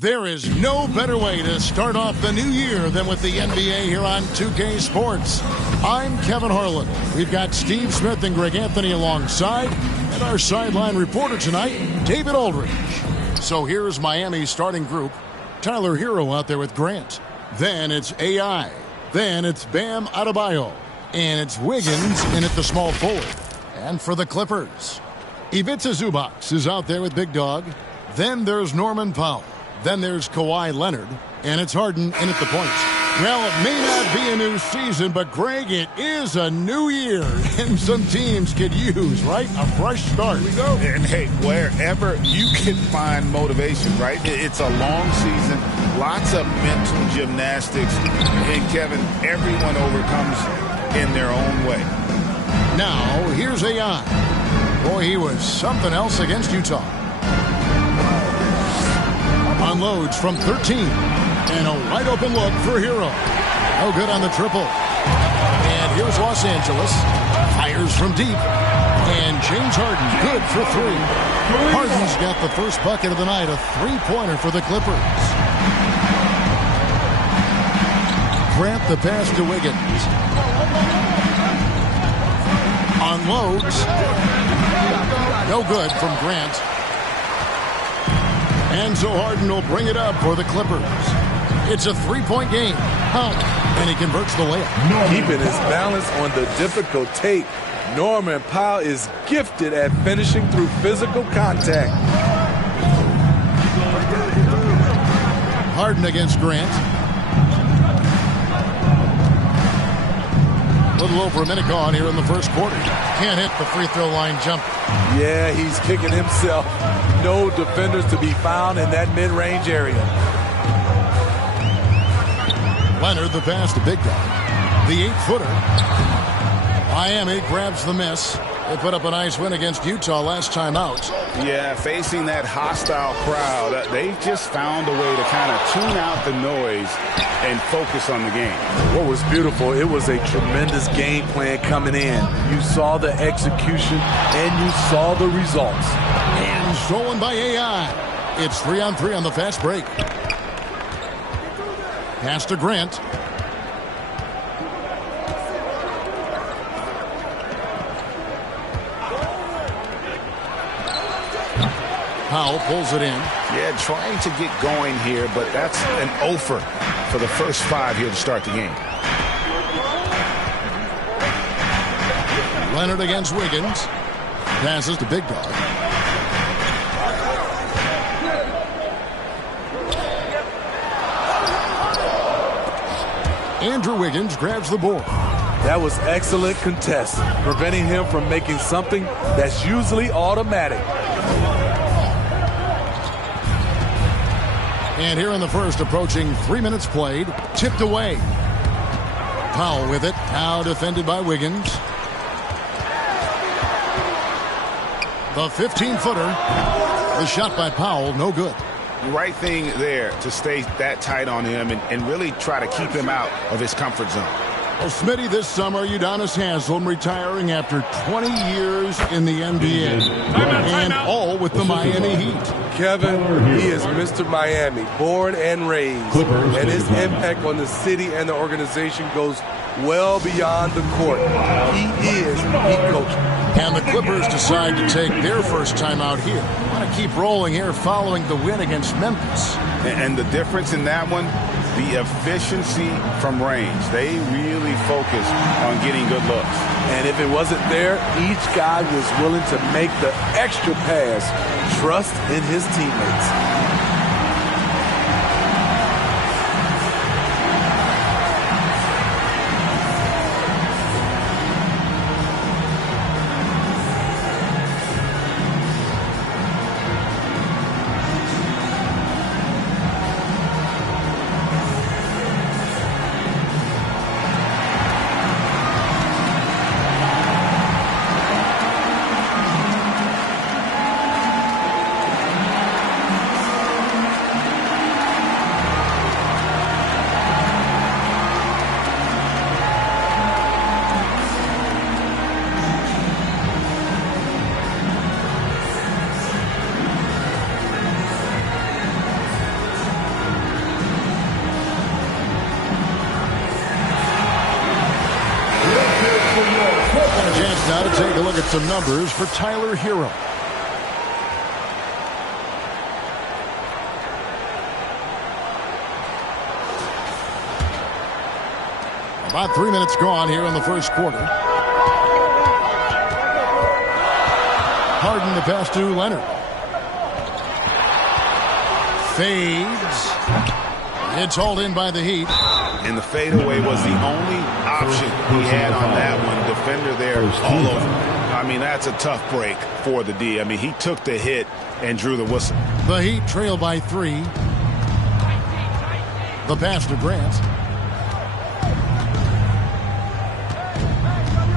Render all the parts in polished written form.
There is no better way to start off the new year than with the NBA here on 2K Sports. I'm Kevin Harlan. We've got Steve Smith and Greg Anthony alongside, and our sideline reporter tonight, David Aldridge. So here's Miami's starting group. Tyler Hero out there with Grant. Then it's AI. Then it's Bam Adebayo. And it's Wiggins in at the small forward. And for the Clippers, Ivica Zubac is out there with Big Dog. Then there's Norman Powell. Then there's Kawhi Leonard, and it's Harden in at the point. Well, it may not be a new season, but, Greg, it is a new year, and some teams could use, right, a fresh start. Here we go. And, hey, wherever you can find motivation, right? It's a long season, lots of mental gymnastics, and, Kevin, everyone overcomes in their own way. Now, here's AI. Boy, he was something else against Utah. Unloads from 13. And a wide-open look for Hero. No good on the triple. And here's Los Angeles. Fires from deep. And James Harden, good for three. Harden's got the first bucket of the night, a three-pointer for the Clippers. Grant the pass to Wiggins. Unloads. No good from Grant. And so Harden will bring it up for the Clippers. It's a three-point game. And he converts the layup. Keeping his balance on the difficult tape. Norman Powell is gifted at finishing through physical contact. Harden against Grant. A little over a minute gone here in the first quarter. Can't hit the free throw line jumper. Yeah, he's kicking himself. No defenders to be found in that mid-range area. Leonard the pass to Big Dog. The 8-footer. Miami grabs the miss. They put up a nice win against Utah last time out. Yeah, facing that hostile crowd, they just found a way to kind of tune out the noise and focus on the game. What was beautiful, it was a tremendous game plan coming in. You saw the execution and you saw the results. And stolen by AI. It's 3-on-3 on the fast break. Pass to Grant. Powell pulls it in. Yeah, trying to get going here, but that's an offer for the first 5 here to start the game. Leonard against Wiggins. Passes to Big Dog. Andrew Wiggins grabs the board. That was excellent contest, preventing him from making something that's usually automatic. And here in the first, approaching 3 minutes played, tipped away. Powell with it, now defended by Wiggins. The 15-footer, the shot by Powell, no good. Right thing there to stay that tight on him and really try to keep him out of his comfort zone. Well, Smitty, this summer, Udonis Haslem retiring after 20 years in the NBA. And all with the Miami Heat. Kevin, he is Mr. Miami, born and raised. And his impact on the city and the organization goes well beyond the court. He is Heat coach. And the Clippers decide to take their first time out here. Want to keep rolling here following the win against Memphis. And the difference in that one, the efficiency from range. They really focus on getting good looks. And if it wasn't there, each guy was willing to make the extra pass. Trust in his teammates. Now to take a look at some numbers for Tyler Hero. About 3 minutes gone here in the first quarter. Harden the pass to Leonard. Fades. It's hauled in by the Heat. And the fadeaway was the only option he had on that one. Defender there all over. I mean, that's a tough break for the D. I mean, he took the hit and drew the whistle. The Heat trail by 3. The pass to Grant.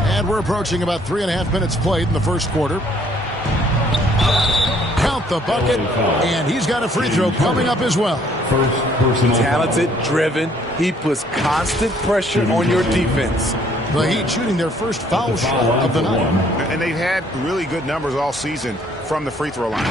And we're approaching about 3.5 minutes played in the first quarter. Count the bucket, and he's got a free throw coming up as well. Talented, driven. He puts constant pressure on your defense. The Heat shooting their first foul shot of the night. And they've had really good numbers all season from the free throw line.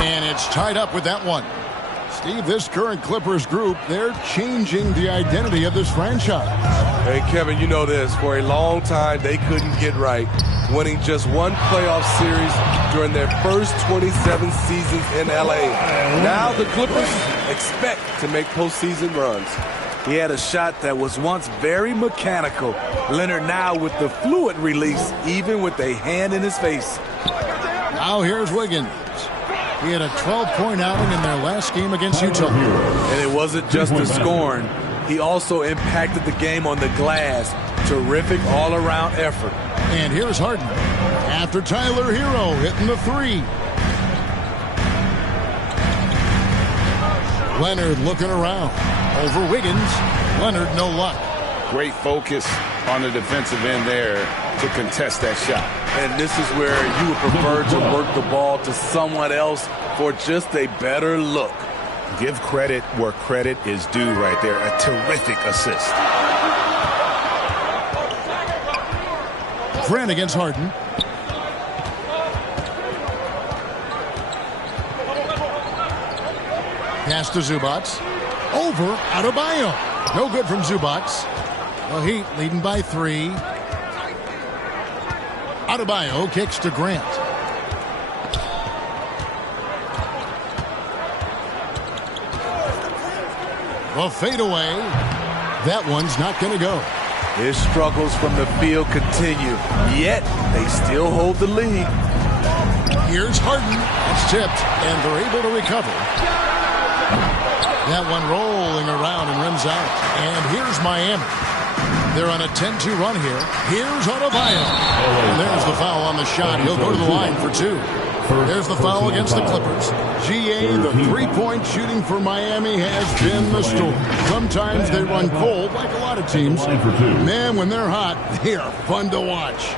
And it's tied up with that one. Steve, this current Clippers group, they're changing the identity of this franchise. Hey, Kevin, you know this. For a long time, they couldn't get right, winning just one playoff series during their first 27 seasons in L.A. Now the Clippers expect to make postseason runs. He had a shot that was once very mechanical. Leonard now with the fluid release, even with a hand in his face. Now here's Wiggins. He had a 12-point outing in their last game against Utah. And it wasn't just the scoring. He also impacted the game on the glass. Terrific all-around effort. And here's Harden. After Tyler Hero hitting the 3. Leonard looking around. Over Wiggins. Leonard, no luck. Great focus on the defensive end there to contest that shot. And this is where you would prefer to work the ball to someone else for just a better look. Give credit where credit is due right there. A terrific assist. Grant against Harden. Pass to Zubac. Over Adebayo. No good from Zubac. The Heat leading by 3. Adebayo kicks to Grant. The fadeaway. That one's not going to go. His struggles from the field continue, yet they still hold the lead. Here's Harden. It's tipped, and they're able to recover. That one rolling around and rims out. And here's Miami. They're on a 10-2 run here. Here's Adebayo. And there's the foul on the shot. He'll go to the line for 2. There's the foul against the Clippers. GA, the three-point shooting for Miami has been the story. Sometimes they run cold, like a lot of teams. Man, when they're hot, they are fun to watch.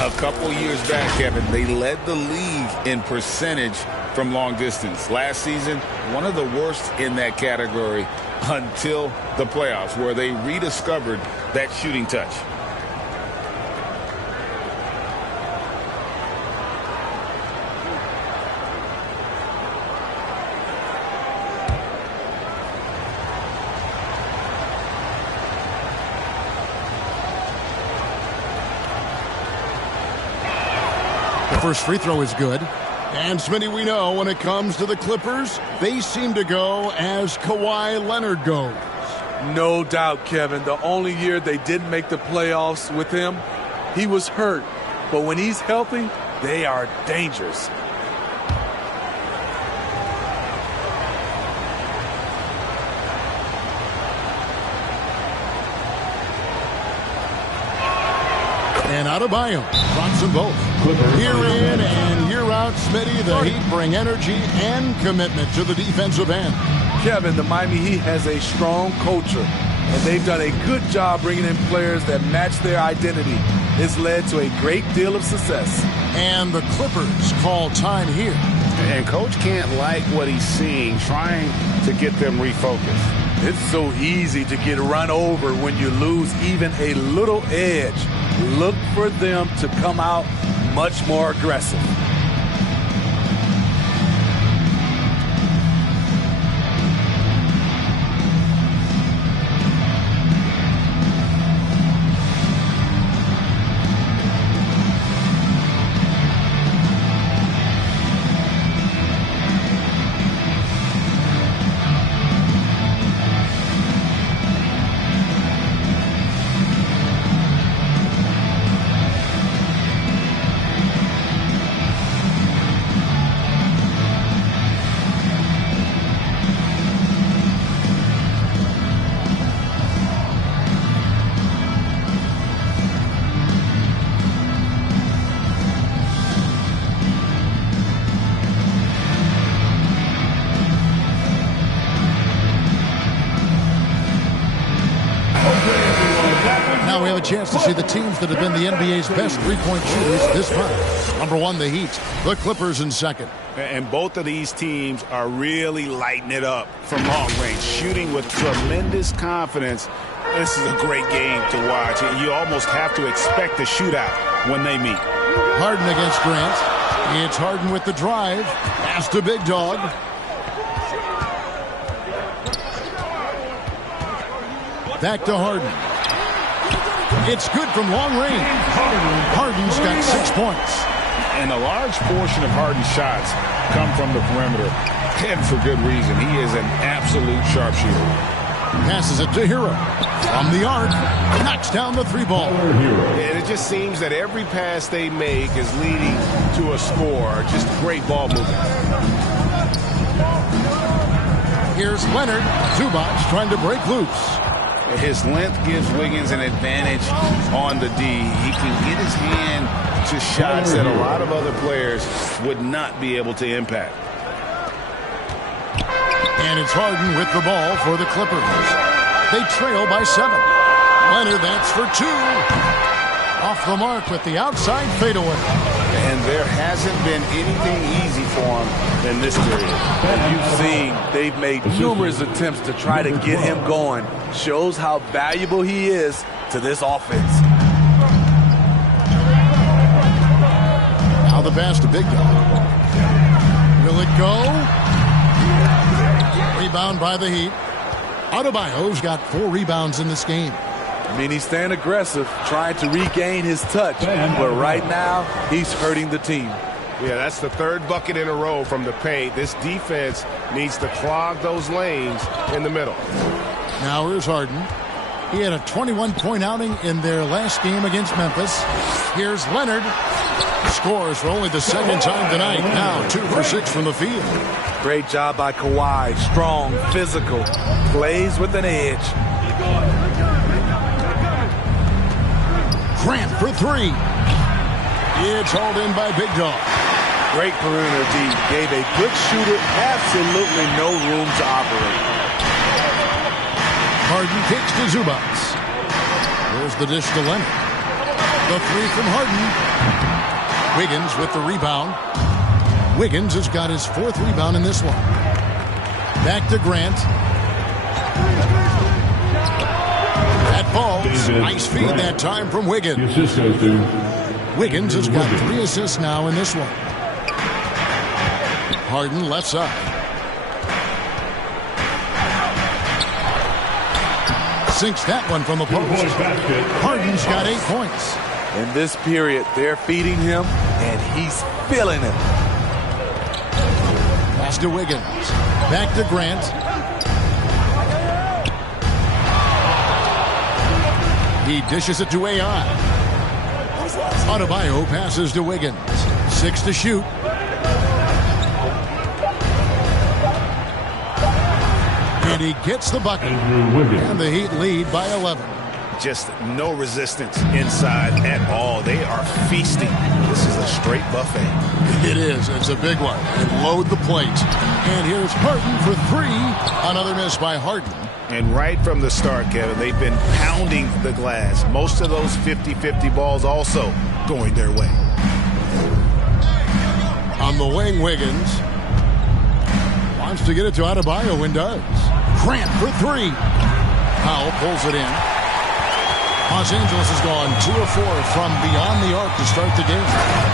A couple years back, Kevin, they led the league in percentage from long distance. Last season, one of the worst in that category until the playoffs, where they rediscovered that shooting touch. The first free throw is good. And, Smitty, we know when it comes to the Clippers, they seem to go as Kawhi Leonard goes. No doubt, Kevin. The only year they didn't make the playoffs with him, he was hurt. But when he's healthy, they are dangerous. And Adebayo drops them both. Year in and year out, Smitty, the Heat bring energy and commitment to the defensive end. Kevin, the Miami Heat has a strong culture, and they've done a good job bringing in players that match their identity. It's led to a great deal of success. And the Clippers call time here. And Coach can't like what he's seeing, trying to get them refocused. It's so easy to get run over when you lose even a little edge. Look for them to come out much more aggressive. Now we have a chance to see the teams that have been the NBA's best three-point shooters this month. Number one, the Heat. The Clippers in second. And both of these teams are really lighting it up from long range, shooting with tremendous confidence. This is a great game to watch. You almost have to expect a shootout when they meet. Harden against Grant. It's Harden with the drive. Pass to Big Dog. Back to Harden. It's good from long range. Harden's got 6 points. And a large portion of Harden's shots come from the perimeter. And for good reason. He is an absolute sharpshooter. Passes it to Hero. From the arc. Knocks down the three ball. And it just seems that every pass they make is leading to a score. Just great ball movement. Here's Leonard. Zubac trying to break loose. His length gives Wiggins an advantage on the D. He can get his hand to shots that a lot of other players would not be able to impact. And it's Harden with the ball for the Clippers. They trail by 7. Leonard, that's for 2. Off the mark with the outside fadeaway. And there hasn't been anything easy for him in this period. You've seen they've made numerous attempts to try to get him going. Shows how valuable he is to this offense. Now the pass to Big Dog. Will it go? Rebound by the Heat. Adebayo's got 4 rebounds in this game. I mean, he's staying aggressive, trying to regain his touch. But right now, he's hurting the team. Yeah, that's the 3rd bucket in a row from the paint. This defense needs to clog those lanes in the middle. Now here's Harden. He had a 21-point outing in their last game against Memphis. Here's Leonard. Scores for only the 2nd time tonight. Now 2 for 6 from the field. Great job by Kawhi. Strong, physical, plays with an edge. Grant for 3. It's hauled in by Big Dog. Great perimeter D. Gave a good shooter absolutely no room to operate. Harden kicks to Zubac. There's the dish to Leonard. The 3 from Harden. Wiggins with the rebound. Wiggins has got his 4th rebound in this one. Back to Grant. That falls. Nice feed that time from Wiggins. Wiggins has got 3 assists now in this one. Harden left side. Sinks that one from the post. Harden's got 8 points. In this period, they're feeding him, and he's feeling it. Pass to Wiggins. Back to Grant. He dishes it to AI. Adebayo passes to Wiggins. 6 to shoot. And he gets the bucket. And the Heat lead by 11. Just no resistance inside at all. They are feasting. This is a straight buffet. It is. It's a big one. And load the plate. And here's Harden for 3. Another miss by Harden. And right from the start, Kevin, they've been pounding the glass. Most of those 50-50 balls also going their way. On the wing, Wiggins. wants to get it to Adebayo and does. Grant for three. Powell pulls it in. Los Angeles has gone 2 of 4 from beyond the arc to start the game.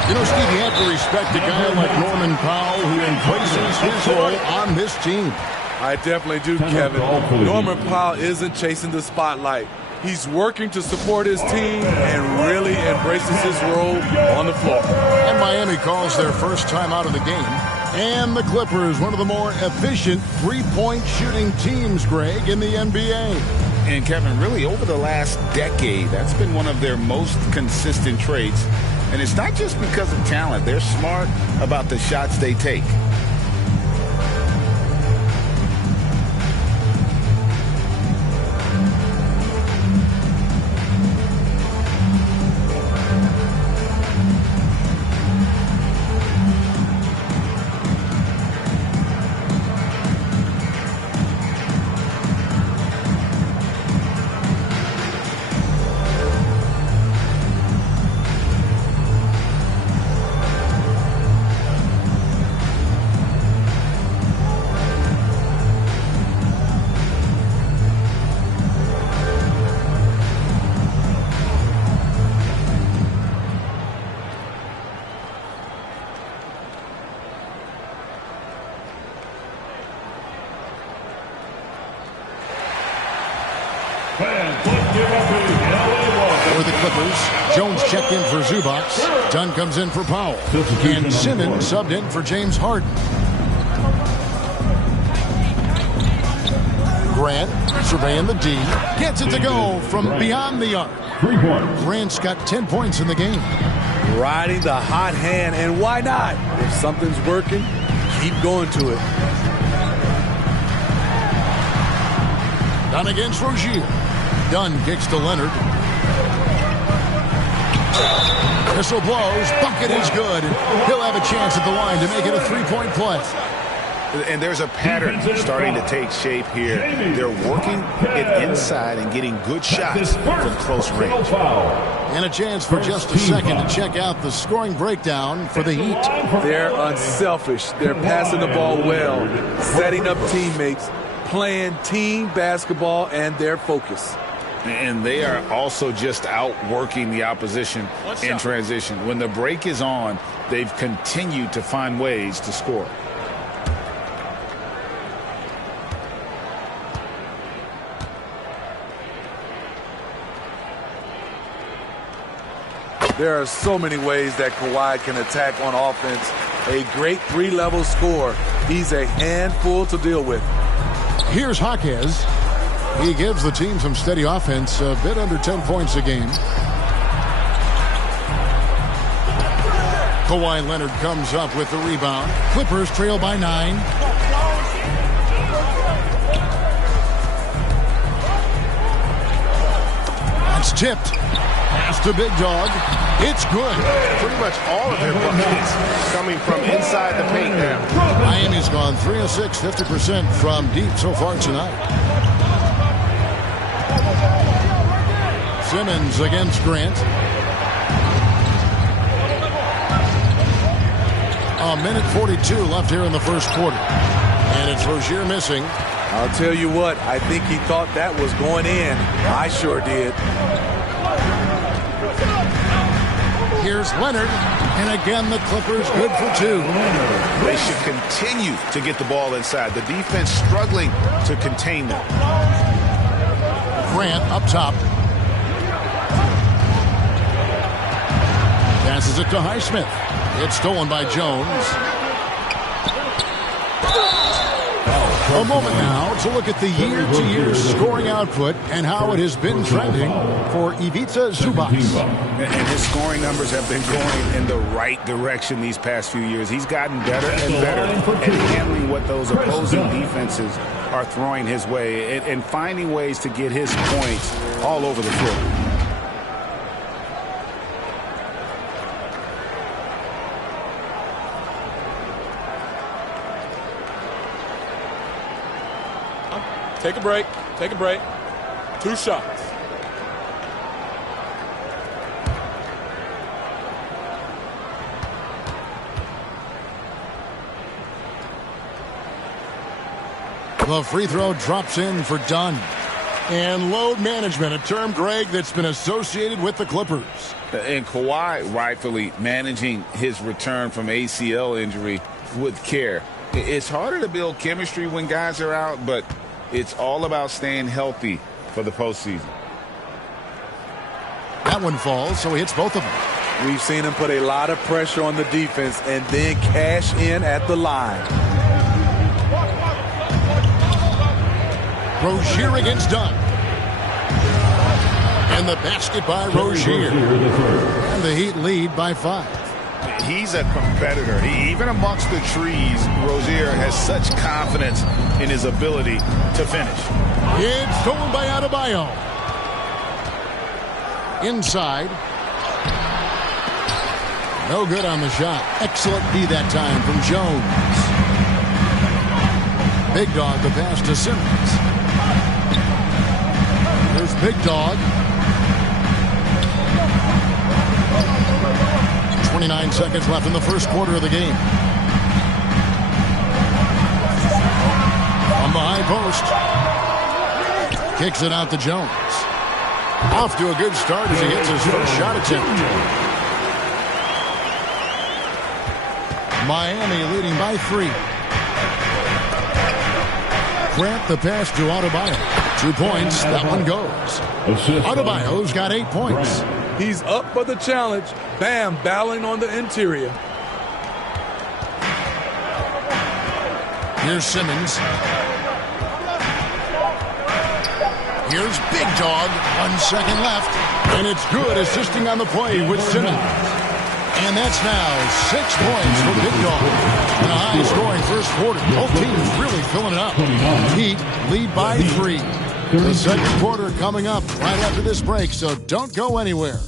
You know, Steve, you have to respect a guy like Norman Powell who embraces his role on this team. I definitely do, Kevin. Norman Powell isn't chasing the spotlight. He's working to support his team and really embraces his role on the floor. And Miami calls their first time out of the game. And the Clippers, one of the more efficient three-point shooting teams, Greg, in the NBA. And Kevin, really over the last decade, that's been one of their most consistent traits. And it's not just because of talent. They're smart about the shots they take. For the Clippers, Jones checked in for Zubac. Dunn comes in for Powell. And Simmons subbed in for James Harden. Grant surveying the D. Gets it to go from beyond the arc. Grant's got 10 points in the game. Riding the hot hand, and why not? If something's working, keep going to it. Dunn against Rozier. Dunn kicks to Leonard. Whistle blows. Bucket is good. He'll have a chance at the line to make it a three-point play. And there's a pattern starting to take shape here. They're working it inside and getting good shots from close range. And a chance for just a second to check out the scoring breakdown for the Heat. They're unselfish. They're passing the ball well, setting up teammates, playing team basketball, and their focus. And they are also just outworking the opposition in transition. When the break is on, they've continued to find ways to score. There are so many ways that Kawhi can attack on offense. A great three-level scorer. He's a handful to deal with. Here's Jaquez. He gives the team some steady offense, a bit under 10 points a game. Kawhi Leonard comes up with the rebound. Clippers trail by 9. That's tipped. Pass to Big Dog. It's good. Pretty much all of their buckets coming from inside the paint now. Miami's gone 3 of 6, 50% from deep so far tonight. Simmons against Grant. A minute 42 left here in the first quarter. And it's Rozier missing. I'll tell you what, I think he thought that was going in. I sure did. Here's Leonard. And again, the Clippers good for 2. They should continue to get the ball inside. The defense struggling to contain them. Grant up top. Passes it to Highsmith. It's stolen by Jones. A moment now to look at the year-to-year scoring output and how it has been trending for Ivica Zubac. And his scoring numbers have been going in the right direction these past few years. He's gotten better and better at handling what those opposing defenses are throwing his way and finding ways to get his points all over the floor. Take a break. Take a break. 2 shots. The free throw drops in for Dunn. And load management, a term, Greg, that's been associated with the Clippers. And Kawhi rightfully managing his return from ACL injury with care. It's harder to build chemistry when guys are out, but it's all about staying healthy for the postseason. That one falls, so he hits both of them. We've seen him put a lot of pressure on the defense and then cash in at the line. Rozier against Dunn. And the basket by Rozier. And the Heat lead by 5. He's a competitor. Even amongst the trees, Rozier has such confidence in his ability to finish. It's stolen by Adebayo. Inside. No good on the shot. Excellent D that time from Jones. Big Dog the pass to Simmons. There's Big Dog. 29 seconds left in the first quarter of the game. On the high post. Kicks it out to Jones. Off to a good start as he hits his first shot attempt. Miami leading by 3. Grant the pass to Adebayo. 2 points. That one goes. Adebayo's got 8 points. He's up for the challenge. Bam, battling on the interior. Here's Simmons. Here's Big Dog. 1 second left. And it's good, assisting on the play with Simmons. And that's now 6 points for Big Dog. And a high-scoring first quarter. Both teams really filling it up. Heat lead by 3. The second quarter coming up right after this break, so don't go anywhere.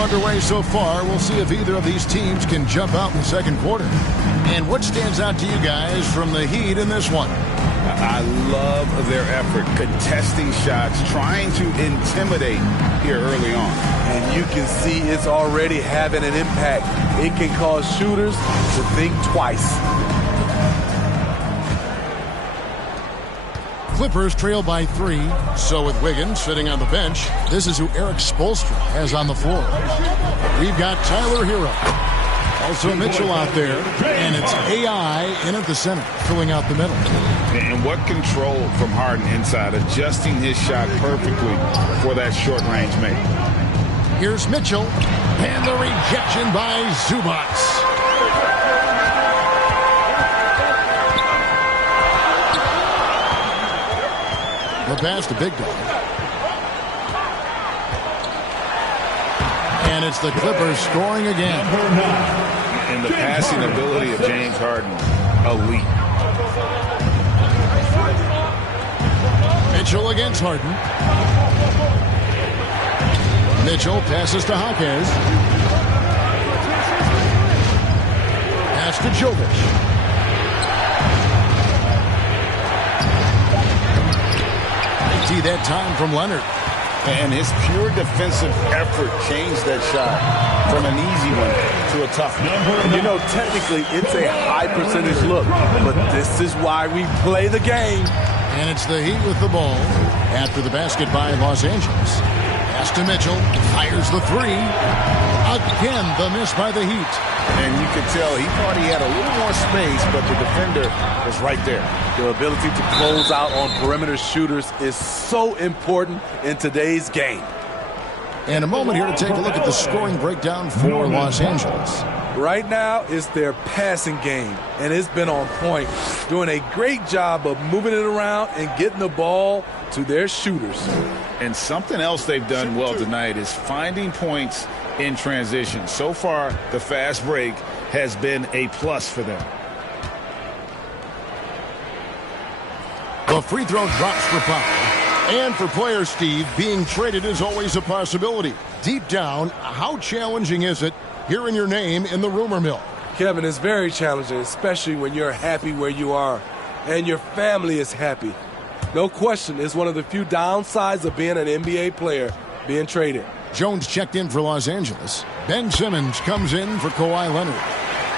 Underway so far. We'll see if either of these teams can jump out in the second quarter. And what stands out to you guys from the Heat in this one? I love their effort, contesting shots, trying to intimidate here early on. And you can see it's already having an impact. It can cause shooters to think twice. Clippers trail by 3. So with Wiggins sitting on the bench, this is who Eric Spoelstra has on the floor. We've got Tyler Hero. Also Mitchell out there. And it's AI in at the center, filling out the middle. And what control from Harden inside, adjusting his shot perfectly for that short-range make. Here's Mitchell. And the rejection by Zubac. The pass to Big Dog. And it's the Clippers scoring again. And the passing ability of James Harden, elite. Mitchell against Harden. Mitchell passes to Hawkins. Pass to Jovic. That time from Leonard. And his pure defensive effort changed that shot from an easy one to a tough one. You know, technically, it's a high percentage look, but this is why we play the game. And it's the Heat with the ball after the basket by Los Angeles. Pass to Mitchell. Fires the 3. Again, the miss by the Heat. And you could tell he thought he had a little more space, but the defender was right there. The ability to close out on perimeter shooters is so important in today's game. And a moment here to take a look at the scoring breakdown for Los Angeles. Right now, it's their passing game, and it's been on point, doing a great job of moving it around and getting the ball to their shooters. And something else they've done well tonight is finding points in transition. So far, the fast break has been a plus for them. free throw drops for Powell. And for player Steve, being traded is always a possibility. Deep down, how challenging is it hearing your name in the rumor mill? Kevin, it's very challenging, especially when you're happy where you are and your family is happy. No question, it's one of the few downsides of being an NBA player, being traded. Jones checked in for Los Angeles. Ben Simmons comes in for Kawhi Leonard.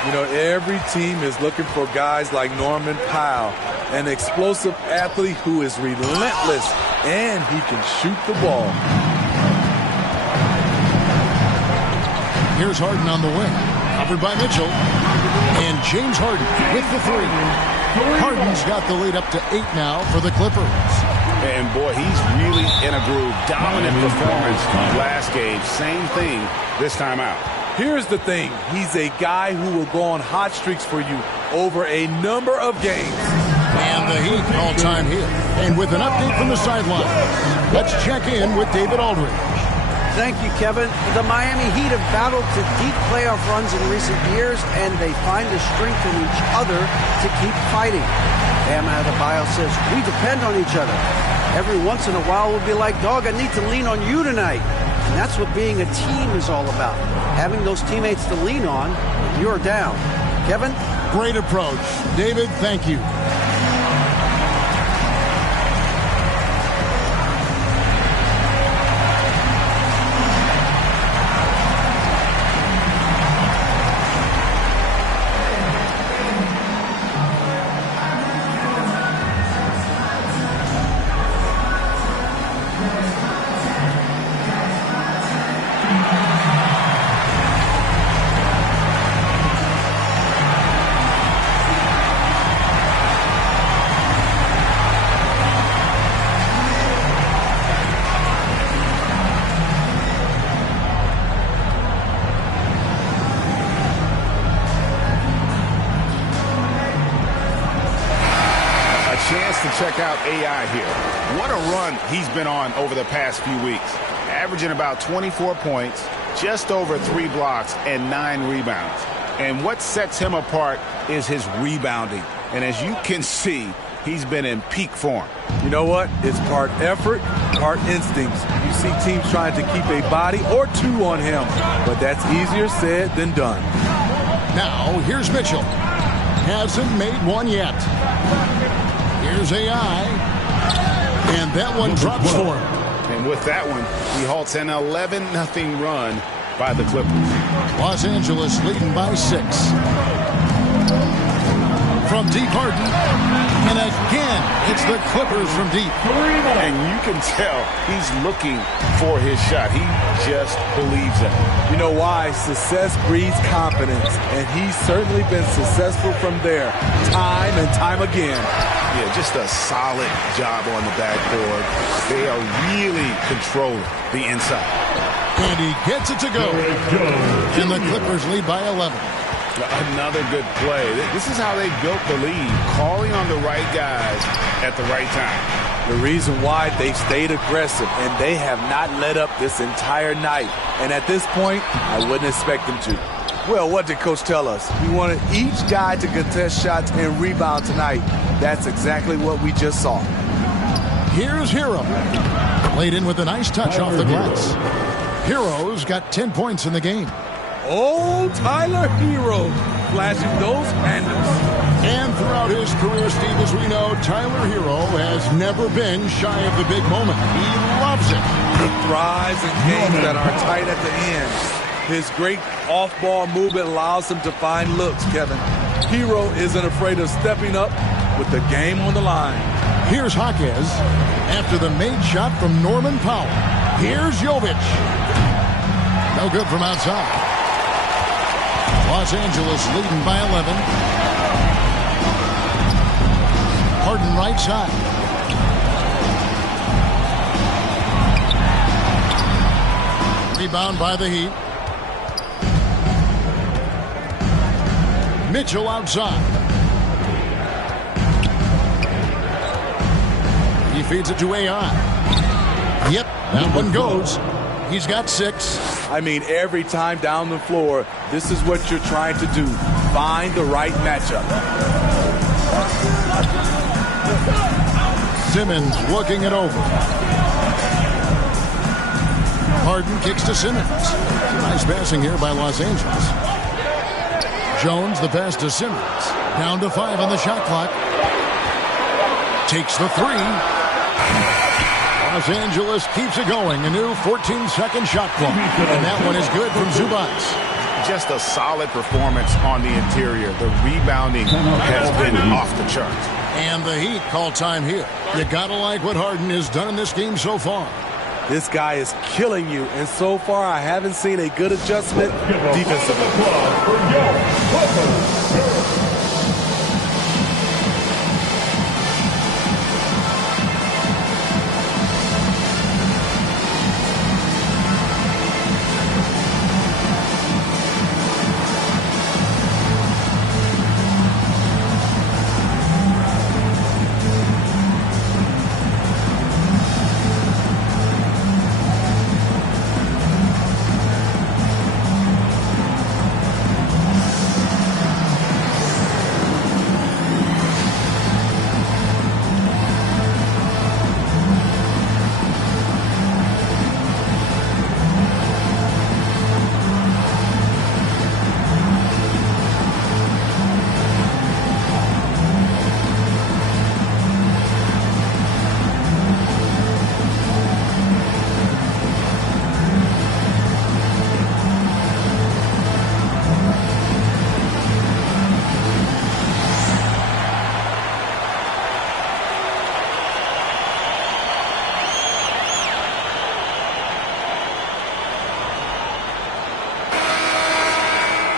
You know, every team is looking for guys like Norman Powell, an explosive athlete who is relentless, and he can shoot the ball. Here's Harden on the wing, covered by Mitchell. And James Harden with the three. Harden's got the lead up to 8 now for the Clippers. And boy, he's really in a groove. Dominant performance last game. Same thing this time out. Here's the thing. He's a guy who will go on hot streaks for you over a number of games. And the Heat all-time hit. And with an update from the sideline, let's check in with David Aldridge. Thank you, Kevin. The Miami Heat have battled to deep playoff runs in recent years, and they find the strength in each other to keep fighting. Bam Adebayo says, we depend on each other. Every once in a while we'll be like, dog, I need to lean on you tonight. And that's what being a team is all about. Having those teammates to lean on when you're down. Kevin? Great approach. David, thank you. Check out AI here. What a run he's been on over the past few weeks. Averaging about 24 points, just over 3 blocks, and 9 rebounds. And what sets him apart is his rebounding. And as you can see, he's been in peak form. You know what? It's part effort, part instincts. You see teams trying to keep a body or two on him, but that's easier said than done. Now, here's Mitchell. Hasn't made one yet. Here's AI, and that one drops for him. And with that one, he halts an 11-0 run by the Clippers. Los Angeles leading by 6. From deep, Harden, and again, it's the Clippers from deep. And you can tell he's looking for his shot. He just believes in it. You know why? Success breeds confidence, and he's certainly been successful from there, time and time again. Yeah, just a solid job on the backboard. They are really controlling the inside. And he gets it to go. And the Clippers lead by 11. Another good play. This is how they built the lead, calling on the right guys at the right time. The reason why they've stayed aggressive, and they have not let up this entire night. And at this point, I wouldn't expect them to. Well, what did Coach tell us? He wanted each guy to contest shots and rebound tonight. That's exactly what we just saw. Here's Hero. Laid in with a nice touch off the glass. Hero's got 10 points in the game. Oh, Tyler Hero flashing those handles. And throughout his career, Steve, as we know, Tyler Hero has never been shy of the big moment. He loves it. He thrives in games that are tight at the end. His great off-ball movement allows him to find looks, Kevin. Hero isn't afraid of stepping up with the game on the line. Here's Jaquez after the made shot from Norman Powell. Here's Jovic. No good from outside. Los Angeles leading by 11. Harden right side. Rebound by the Heat. Mitchell outside. He feeds it to AI. Yep, that one goes. He's got 6. I mean, every time down the floor, this is what you're trying to do. Find the right matchup. Simmons looking it over. Harden kicks to Simmons. Nice passing here by Los Angeles. Jones, the pass to Simmons. Down to 5 on the shot clock. Takes the 3. Los Angeles keeps it going. A new 14-second shot clock. And that one is good from Zubac. Just a solid performance on the interior. The rebounding has been off the charts. And the Heat call time here. You gotta like what Harden has done in this game so far. This guy is killing you, and so far I haven't seen a good adjustment defensively.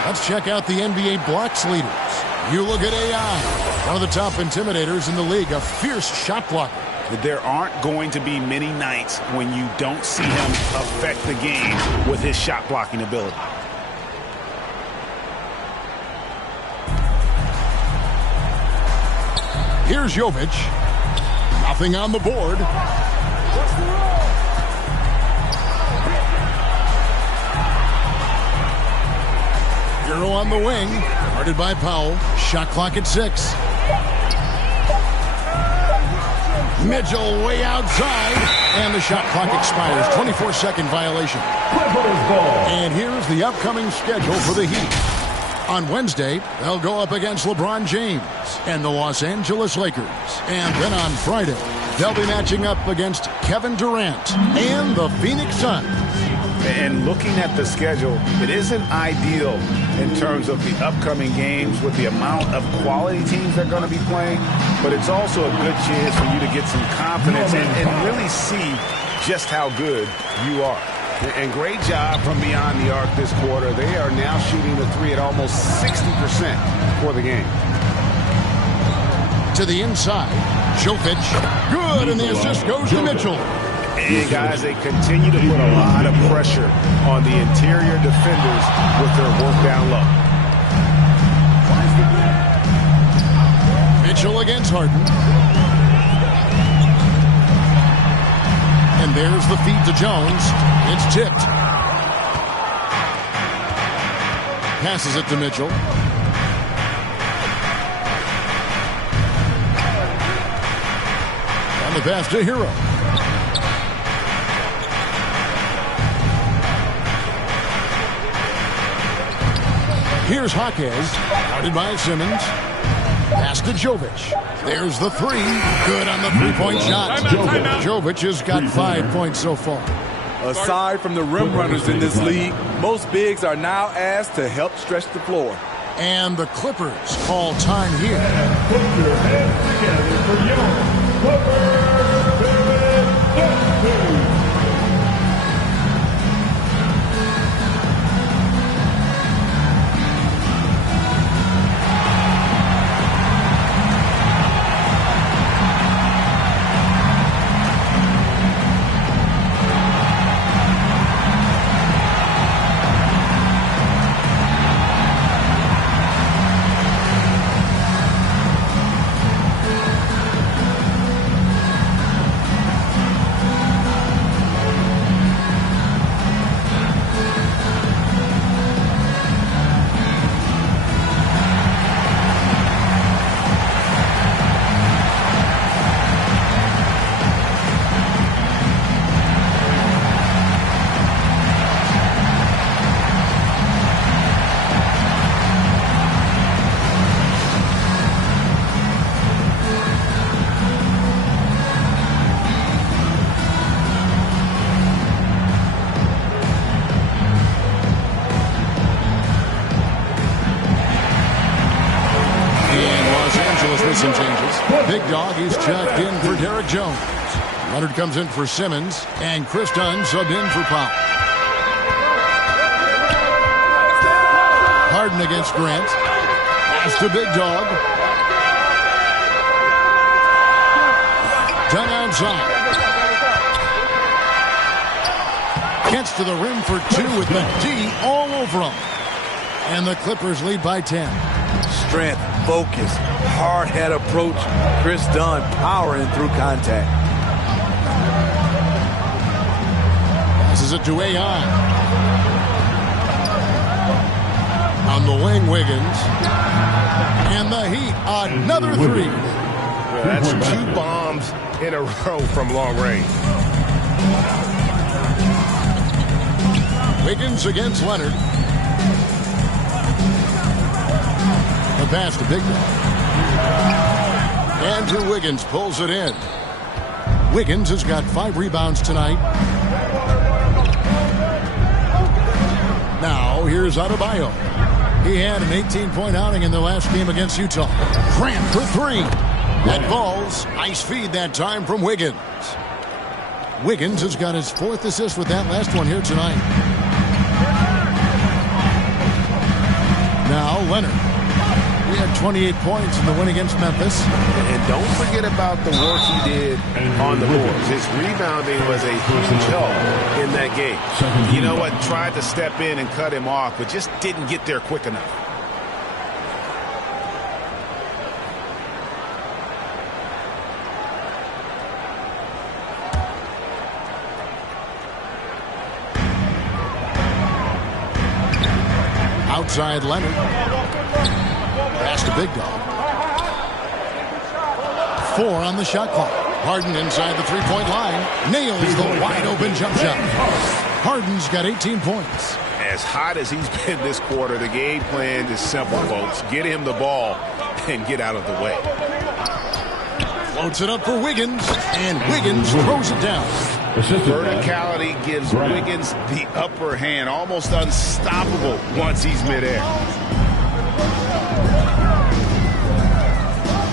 Let's check out the NBA blocks leaders. You look at AI, one of the top intimidators in the league, a fierce shot blocker. There aren't going to be many nights when you don't see him affect the game with his shot blocking ability. Here's Jovic. Nothing on the board. Hero on the wing, guarded by Powell. Shot clock at 6. Mitchell way outside, and the shot clock expires. 24-second violation. And here's the upcoming schedule for the Heat. On Wednesday, they'll go up against LeBron James and the Los Angeles Lakers. And then on Friday, they'll be matching up against Kevin Durant and the Phoenix Suns. And looking at the schedule, it isn't ideal in terms of the upcoming games with the amount of quality teams they're going to be playing, but it's also a good chance for you to get some confidence and really see just how good you are. And great job from beyond the arc this quarter. They are now shooting the 3 at almost 60% for the game. To the inside, Jovic, good, and the assist goes to Mitchell. And guys, they continue to put a lot of pressure on the interior defenders with their work down low. Mitchell against Harden. And there's the feed to Jones. It's tipped. Passes it to Mitchell. And the pass to Hero. Here's Jaquez, guarded by Simmons. Pass to Jovic. There's the 3. Good on the three-point shot. Jovic has got 5 points so far. Aside from the rim runners in this league, most bigs are now asked to help stretch the floor. And the Clippers call time here. Put your hands together for your Clippers, Philadelphia. dog. He's checked in for Derek Jones. Leonard comes in for Simmons, and Chris Dunn subbed in for Powell. Harden against Grant. Pass to Big Dog. Dunn outside. Gets to the rim for two with McD all over him. And the Clippers lead by 10. Strength, focus, hard head approach. Chris Dunn powering through contact. Passes it to AI. On the wing, Wiggins. And the Heat, another three. That's 2 bombs in a row from long range. Wiggins against Leonard. The pass to Big Dog. Andrew Wiggins pulls it in. Wiggins has got 5 rebounds tonight. Now, here's Adebayo. He had an 18-point outing in the last game against Utah. Grant for 3. That falls. Nice feed that time from Wiggins. Wiggins has got his 4th assist with that last one here tonight. Now, Leonard. He had 28 points in the win against Memphis. And don't forget about the work he did on the boards. His rebounding was a huge help in that game. You know what? Tried to step in and cut him off, but just didn't get there quick enough. Outside Leonard. Pass to Big Dog. 4 on the shot clock. Harden inside the three-point line. Nails the wide-open jump shot. Harden's got 18 points. As hot as he's been this quarter, the game plan is simple, folks. Get him the ball and get out of the way. Floats it up for Wiggins, and Wiggins throws it down. Verticality gives Wiggins the upper hand, almost unstoppable once he's midair.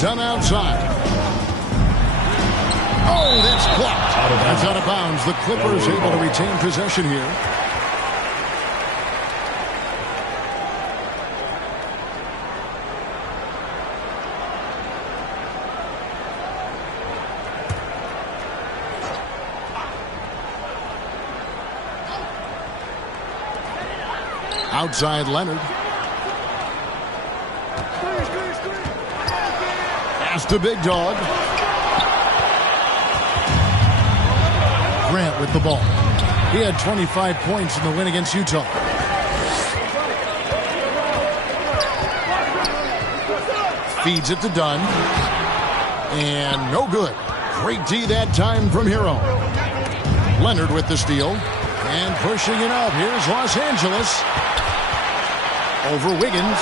Done outside. Oh, that's blocked. That's out of bounds. The Clippers able to retain possession here. Outside Leonard. Pass to Big Dog. Grant with the ball. He had 25 points in the win against Utah. Feeds it to Dunn. And no good. Great D that time from Hero. Leonard with the steal. And pushing it up. Here's Los Angeles. Over Wiggins.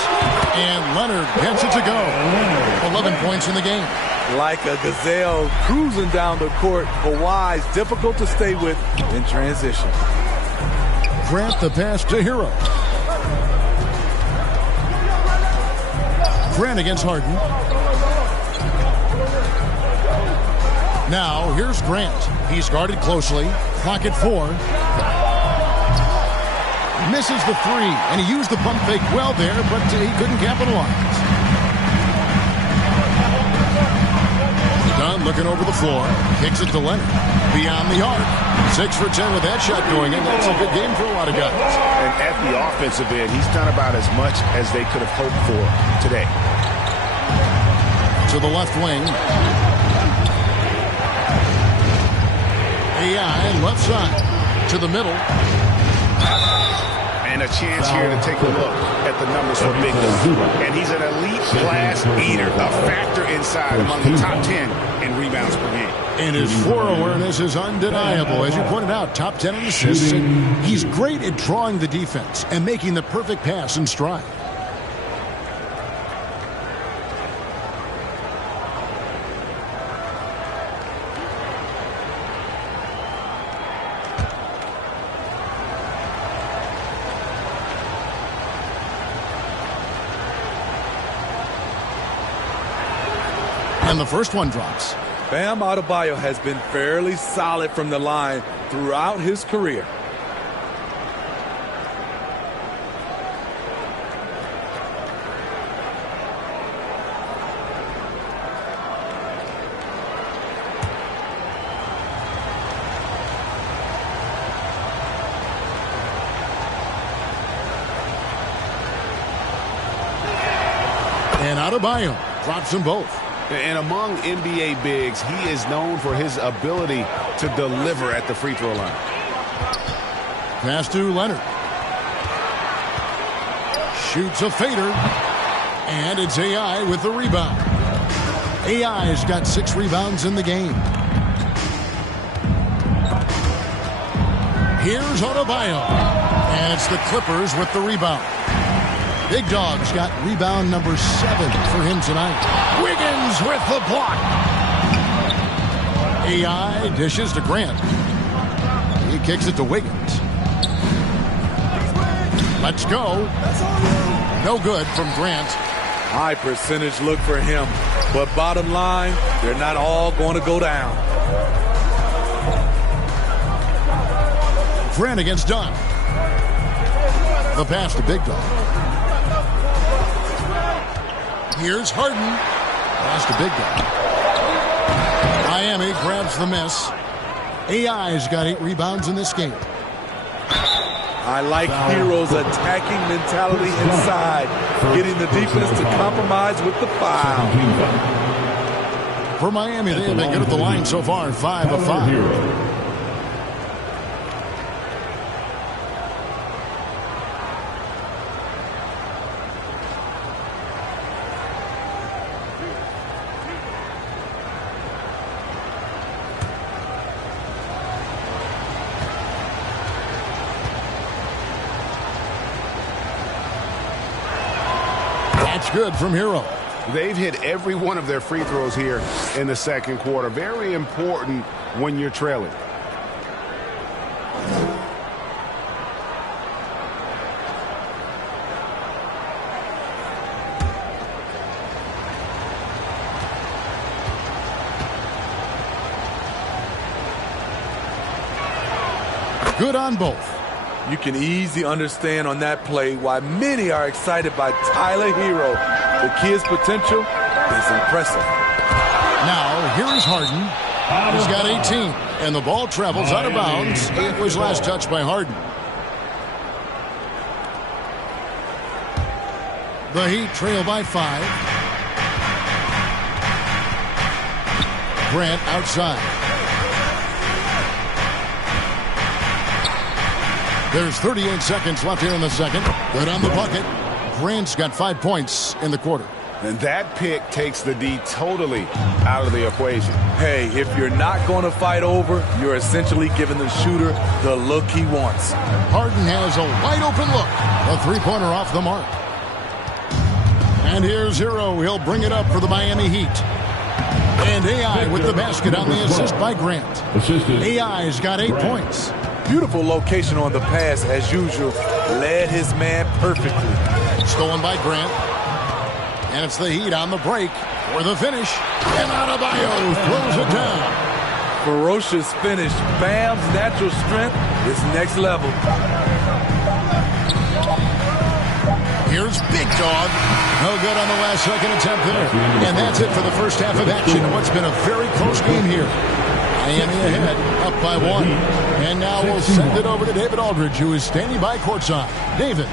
And Leonard gets it to go. 11 points in the game. Like a gazelle cruising down the court. Kawhi's difficult to stay with in transition. Grant the pass to Hero. Grant against Harden. Now, here's Grant. He's guarded closely. Clock at 4. Misses the 3, and he used the pump fake well there, but he couldn't capitalize. Dunn looking over the floor. Kicks it to Leonard. Beyond the arc. 6 for 10 with that shot going in. That's a good game for a lot of guys. And at the offensive end, he's done about as much as they could have hoped for today. To the left wing. AI left side. To the middle. And a chance here to take a look at the numbers for Big Dog. And he's an elite glass eater, a factor inside among the top 10 in rebounds per game. And his floor awareness is undeniable. As you pointed out, top 10 in assists. And he's great at drawing the defense and making the perfect pass in stride. And the first one drops. Bam Adebayo has been fairly solid from the line throughout his career. And Adebayo drops them both. And among NBA bigs, he is known for his ability to deliver at the free throw line. Pass to Leonard. Shoots a fader. And it's AI with the rebound. AI's got 6 rebounds in the game. Here's Adebayo. And it's the Clippers with the rebound. Big Dog's got rebound number 7 for him tonight. Wiggins with the block. AI dishes to Grant. He kicks it to Wiggins. Let's go. No good from Grant. High percentage look for him. But bottom line, they're not all going to go down. Grant against Dunn. The pass to Big Dog. Here's Harden. Pass to Big Dog. Miami grabs the miss. AI's got 8 rebounds in this game. I like Hero's attacking mentality inside, getting the defense to compromise with the foul. For Miami, they have been good at the line so far, 5 of 5. That's good from Hero. They've hit every one of their free throws here in the second quarter. Very important when you're trailing. Good on both. You can easily understand on that play why many are excited by Tyler Hero. The kid's potential is impressive. Now, here is Harden. He's got 18, and the ball travels out of bounds. It was last touched by Harden. The Heat trail by 5. Grant outside. There's 38 seconds left here in the second. Good on the bucket. Grant's got 5 points in the quarter. And that pick takes the D totally out of the equation. Hey, if you're not going to fight over, you're essentially giving the shooter the look he wants. Harden has a wide open look. A 3-pointer off the mark. And here's Hero. He'll bring it up for the Miami Heat. And AI with the basket on the assist by Grant. AI's got 8 points. Beautiful location on the pass, as usual. Led his man perfectly. Stolen by Grant. And it's the Heat on the break for the finish. And Adebayo throws it down. Ferocious finish. Bam's natural strength is next level. Here's Big Dog. No good on the last second attempt there. And that's it for the first half of action. What's been a very close game here. Miami ahead, up by 1. And now we'll send it over to David Aldridge, who is standing by courtside. David.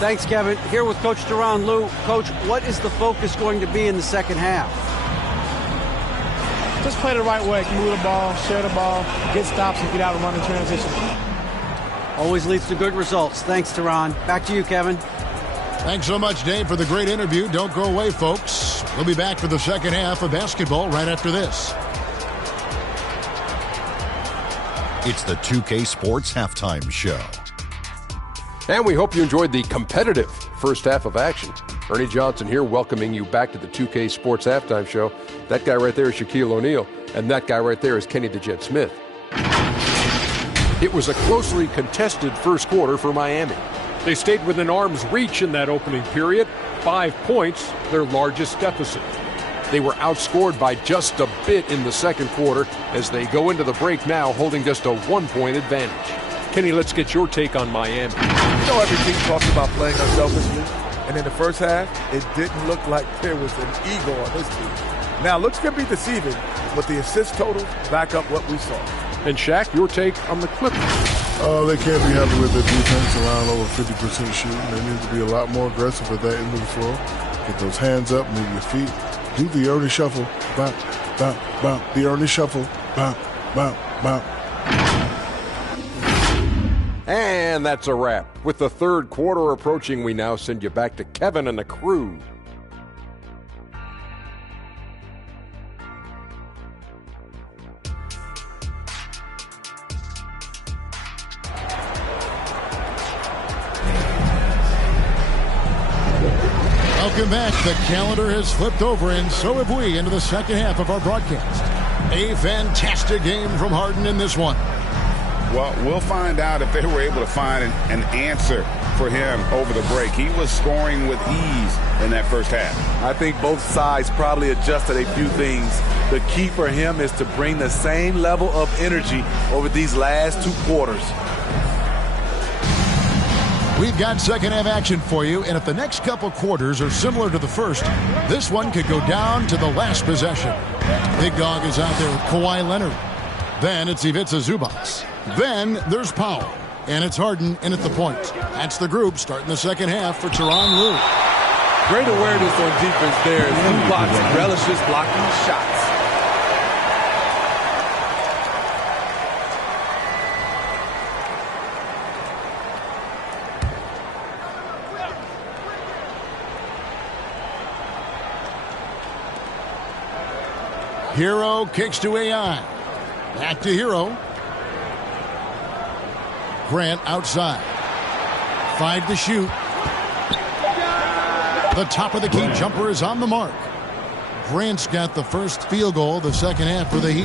Thanks, Kevin. Here with Coach Tyronn Lue. Coach, what is the focus going to be in the second half? Just play the right way. Move the ball, share the ball, get stops, and get out and run in transition. Always leads to good results. Thanks, Tyronn. Back to you, Kevin. Thanks so much, Dave, for the great interview. Don't go away, folks. We'll be back for the second half of basketball right after this. It's the 2K Sports Halftime Show. And we hope you enjoyed the competitive first half of action. Ernie Johnson here, welcoming you back to the 2K Sports Halftime Show. That guy right there is Shaquille O'Neal, and that guy right there is Kenny the Jet Smith. It was a closely contested first quarter for Miami. They stayed within arm's reach in that opening period, 5 points, their largest deficit. They were outscored by just a bit in the second quarter as they go into the break now holding just a 1-point advantage. Kenny, let's get your take on Miami. You know, every team talks about playing unselfishly, and in the first half, it didn't look like there was an ego on this team. Now, looks can be deceiving, but the assist totals back up what we saw. And Shaq, your take on the Clippers. They can't be happy with their defense around over 50% shooting. They need to be a lot more aggressive at that end of the floor. Get those hands up, move your feet. Do the Ernie shuffle. Bop, bop, bop. The Ernie shuffle. Bop, bop, bop. And that's a wrap. With the third quarter approaching, we now send you back to Kevin and the crew. Welcome back. The calendar has flipped over, and so have we, into the second half of our broadcast. A fantastic game from Harden in this one. Well, we'll find out if they were able to find an answer for him over the break. He was scoring with ease in that first half. I think both sides probably adjusted a few things. The key for him is to bring the same level of energy over these last 2 quarters. We've got second half action for you, and if the next couple quarters are similar to the first, this one could go down to the last possession. Big Dog is out there with Kawhi Leonard. Then it's Ivica Zubac. Then there's Powell, and it's Harden in at the point. That's the group starting the second half for Tyronn Lue. Great awareness on defense there. Zubac relishes blocking shots. Hero kicks to AI. Back to Hero. Grant outside. 5 to shoot. The top of the key jumper is on the mark. Grant's got the first field goal of the second half for the Heat.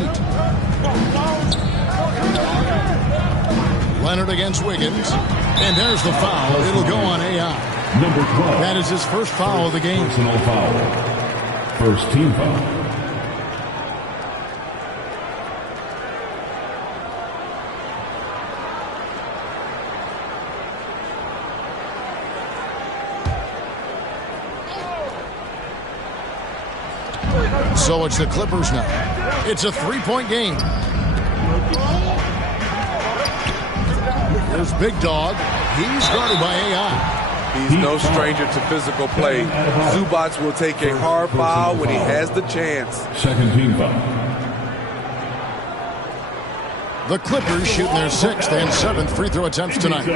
Leonard against Wiggins. And there's the foul. It'll go on AI. Number 12. That is his first foul of the game. Personal foul. First team foul. So it's the Clippers now. It's a 3-point game. There's Big Dog. He's guarded by AI. He's no stranger to physical play. Zubac will take a hard foul when he has the chance. Second team foul. The Clippers shooting their 6th and 7th free throw attempts tonight.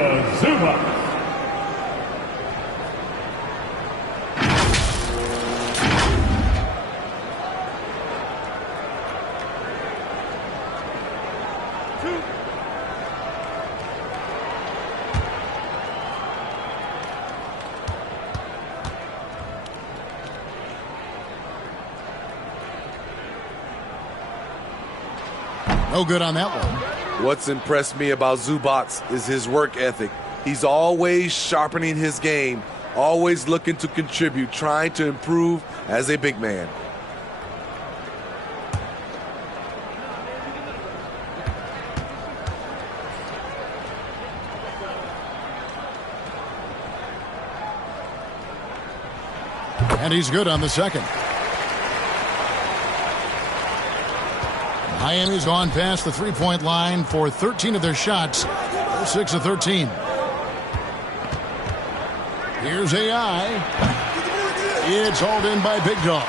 No good on that one. What's impressed me about Zubac is his work ethic. He's always sharpening his game, always looking to contribute, trying to improve as a big man. And he's good on the second. Miami's gone past the 3-point line for 13 of their shots. They're 6 of 13. Here's AI. It's hauled in by Big Dog.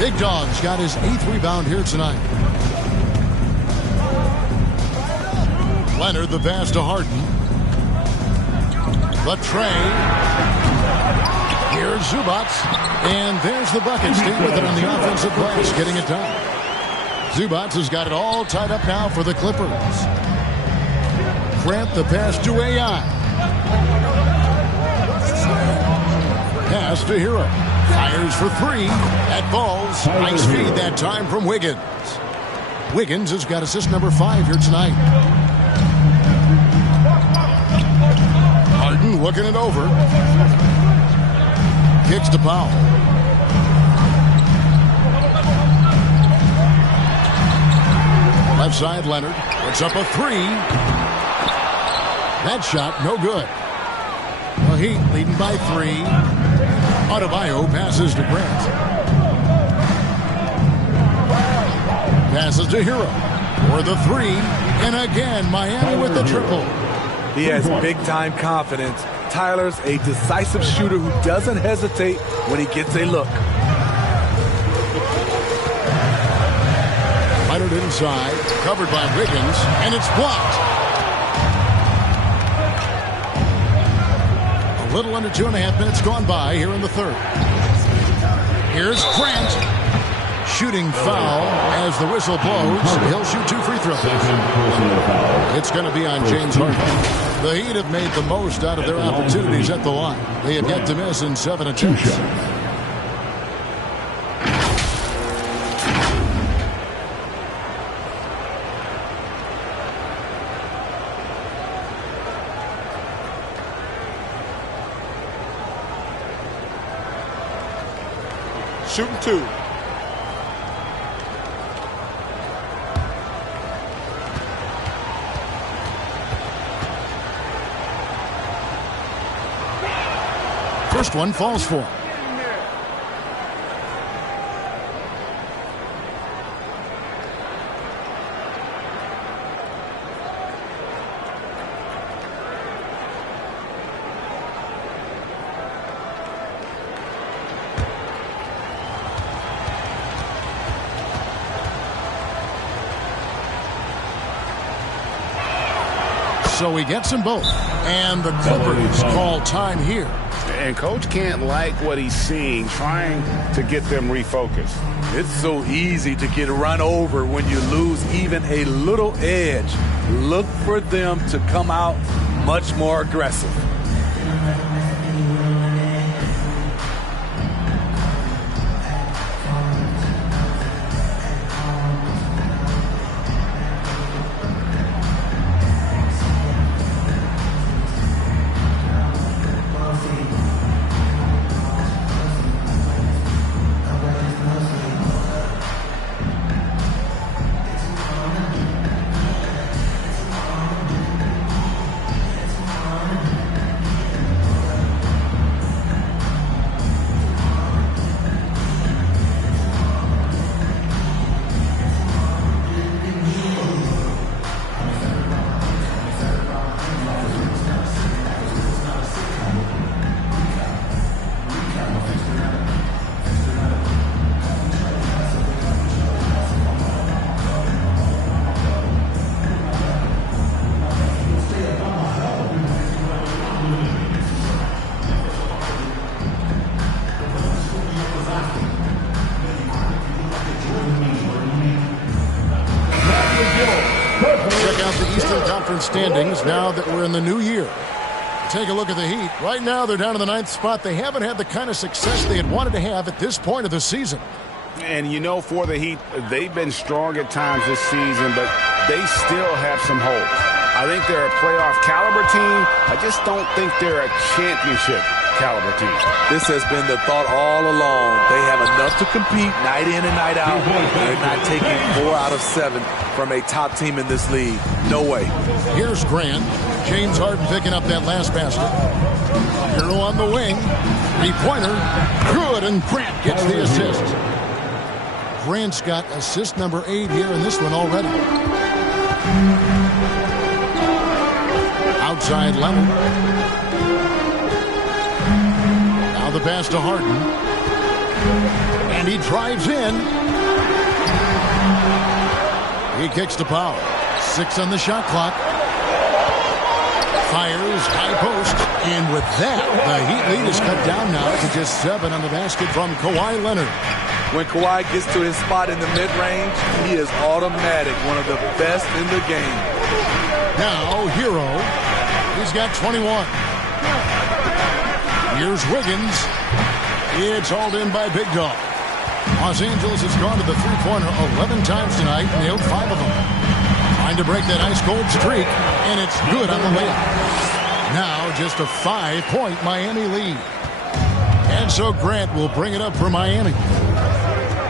Big Dog's got his 8th rebound here tonight. Leonard the pass to Harden. The tray. Here's Zubac. And there's the bucket. Stay with it on the offensive glass, getting it done. Zubac has got it all tied up now for the Clippers. Grant the pass to AI. Pass to Hero. Fires for 3. That falls. Nice feed that time from Wiggins. Wiggins has got assist number 5 here tonight. Harden looking it over. kicks to Powell. Left side, Leonard. Puts up a three. That shot, no good. The Heat leading by 3. Adebayo passes to Grant. Passes to Hero for the 3. And again, Miami with the triple. He has big-time confidence. Tyler's a decisive shooter who doesn't hesitate when he gets a look. Leonard inside, covered by Wiggins, and it's blocked. A little under 2.5 minutes gone by here in the third. Here's Grant. Shooting foul as the whistle blows. He'll shoot 2 free throws. It's going to be on James Harden. The Heat have made the most out of their opportunities at the line. They have yet to miss in 7 attempts. Shooting 2. First one falls for him. So he gets them both. And the Clippers call time here. And Coach can't like what he's seeing, trying to get them refocused. It's so easy to get run over when you lose even a little edge. Look for them to come out much more aggressive. Standings now that we're in the new year. Take a look at the Heat. Right now they're down in the 9th spot. They haven't had the kind of success they had wanted to have at this point of the season. And you know, for the Heat, they've been strong at times this season, but they still have some holes. I think they're a playoff caliber team. I just don't think they're a championship caliber team. This has been the thought all along. They have enough to compete night in and night out. They're not taking 4 out of 7 from a top team in this league. No way. Here's Grant. James Harden picking up that last basket. Hero on the wing. 3-pointer. Good, and Grant gets the assist. Grant's got assist number 8 here in this one already. Outside Leonard. Now the pass to Harden. And he drives in. He kicks to Powell. 6 on the shot clock. Fires, high post. And with that, the Heat lead is cut down now to just 7 on the basket from Kawhi Leonard. When Kawhi gets to his spot in the mid-range, he is automatic, one of the best in the game. Now, Hero. He's got 21. Here's Wiggins. It's hauled in by Big Dog. Los Angeles has gone to the three-pointer 11 times tonight, nailed 5 of them. Trying to break that ice-cold streak, and it's good on the layup. Now just a 5-point Miami lead. And so Grant will bring it up for Miami.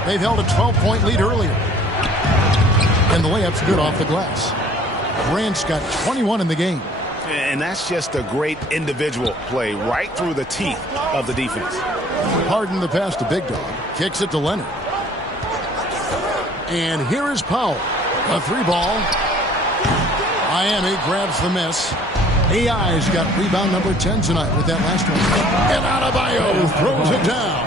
They've held a 12-point lead earlier. And the layup's good off the glass. Grant's got 21 in the game. And that's just a great individual play right through the teeth of the defense. Harden the pass to Big Dog. Kicks it to Leonard. And here is Powell. A 3-ball. Miami grabs the miss. AI's got rebound number 10 tonight with that last one. And Adebayo throws it down.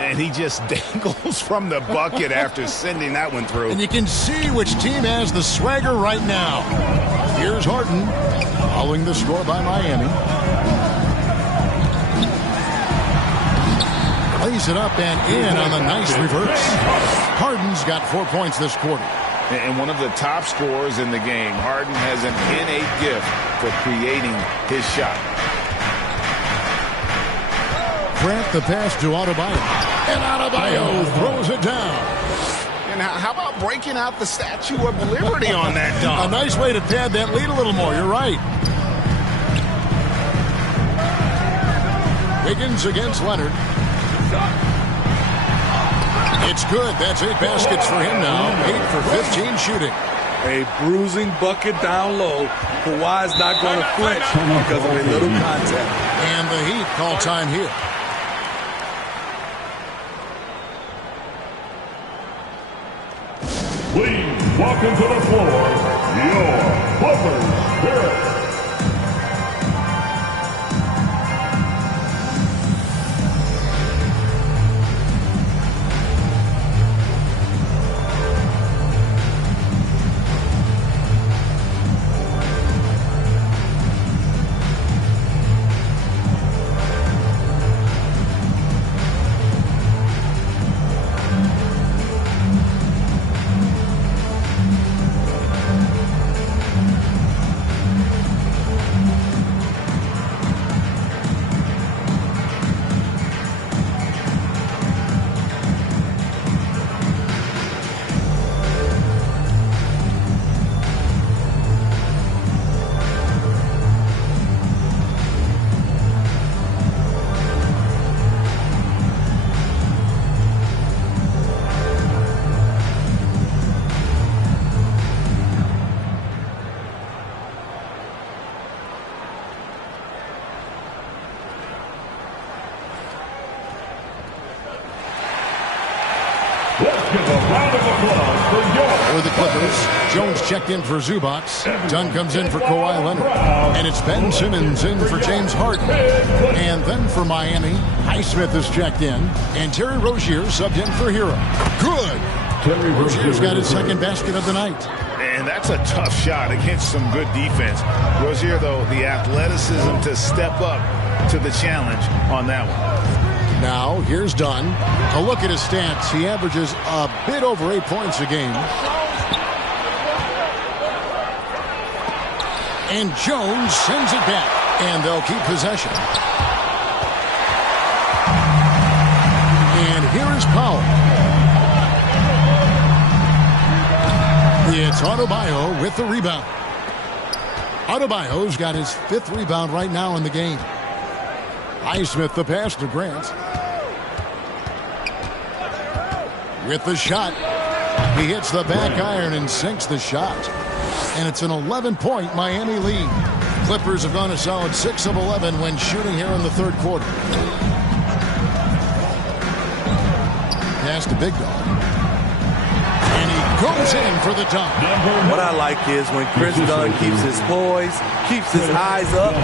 And he just dangles from the bucket after sending that one through. And you can see which team has the swagger right now. Here's Harden following the score by Miami. Lays it up and in on the nice reverse. Harden's got 4 points this quarter. And one of the top scorers in the game. Harden has an innate gift for creating his shot. Grant the pass to Adebayo. And Adebayo throws it down. And how about breaking out the Statue of Liberty on that dunk? A nice way to pad that lead a little more. You're right. Wiggins against Leonard. It's good. That's 8 baskets for him now. 8 for 15 shooting. A bruising bucket down low. Kawhi's not going to flinch because of a little contact. And the Heat call time here. Please welcome to the floor your Clippers Spirit. For the Clippers, Jones checked in for Zubac. Dunn comes in for Kawhi Leonard. And it's Ben Simmons in for James Harden. And then for Miami, Highsmith is checked in. And Terry Rozier subbed in for Hero. Good! Rozier's got his second basket of the night. And that's a tough shot against some good defense. Rozier, though, the athleticism to step up to the challenge on that one. Now, here's Dunn. A look at his stats. He averages a bit over 8 points a game. And Jones sends it back. And they'll keep possession. And here is Powell. It's Adebayo with the rebound. Adebayo's got his 5th rebound right now in the game. Highsmith the pass to Grant. With the shot. He hits the back iron and sinks the shot. And it's an 11-point Miami lead. Clippers have gone a solid 6 of 11 when shooting here in the third quarter. Pass to Big Dog. And he goes in for the dunk. What I like is when Chris Dunn keeps his poise, keeps his eyes up,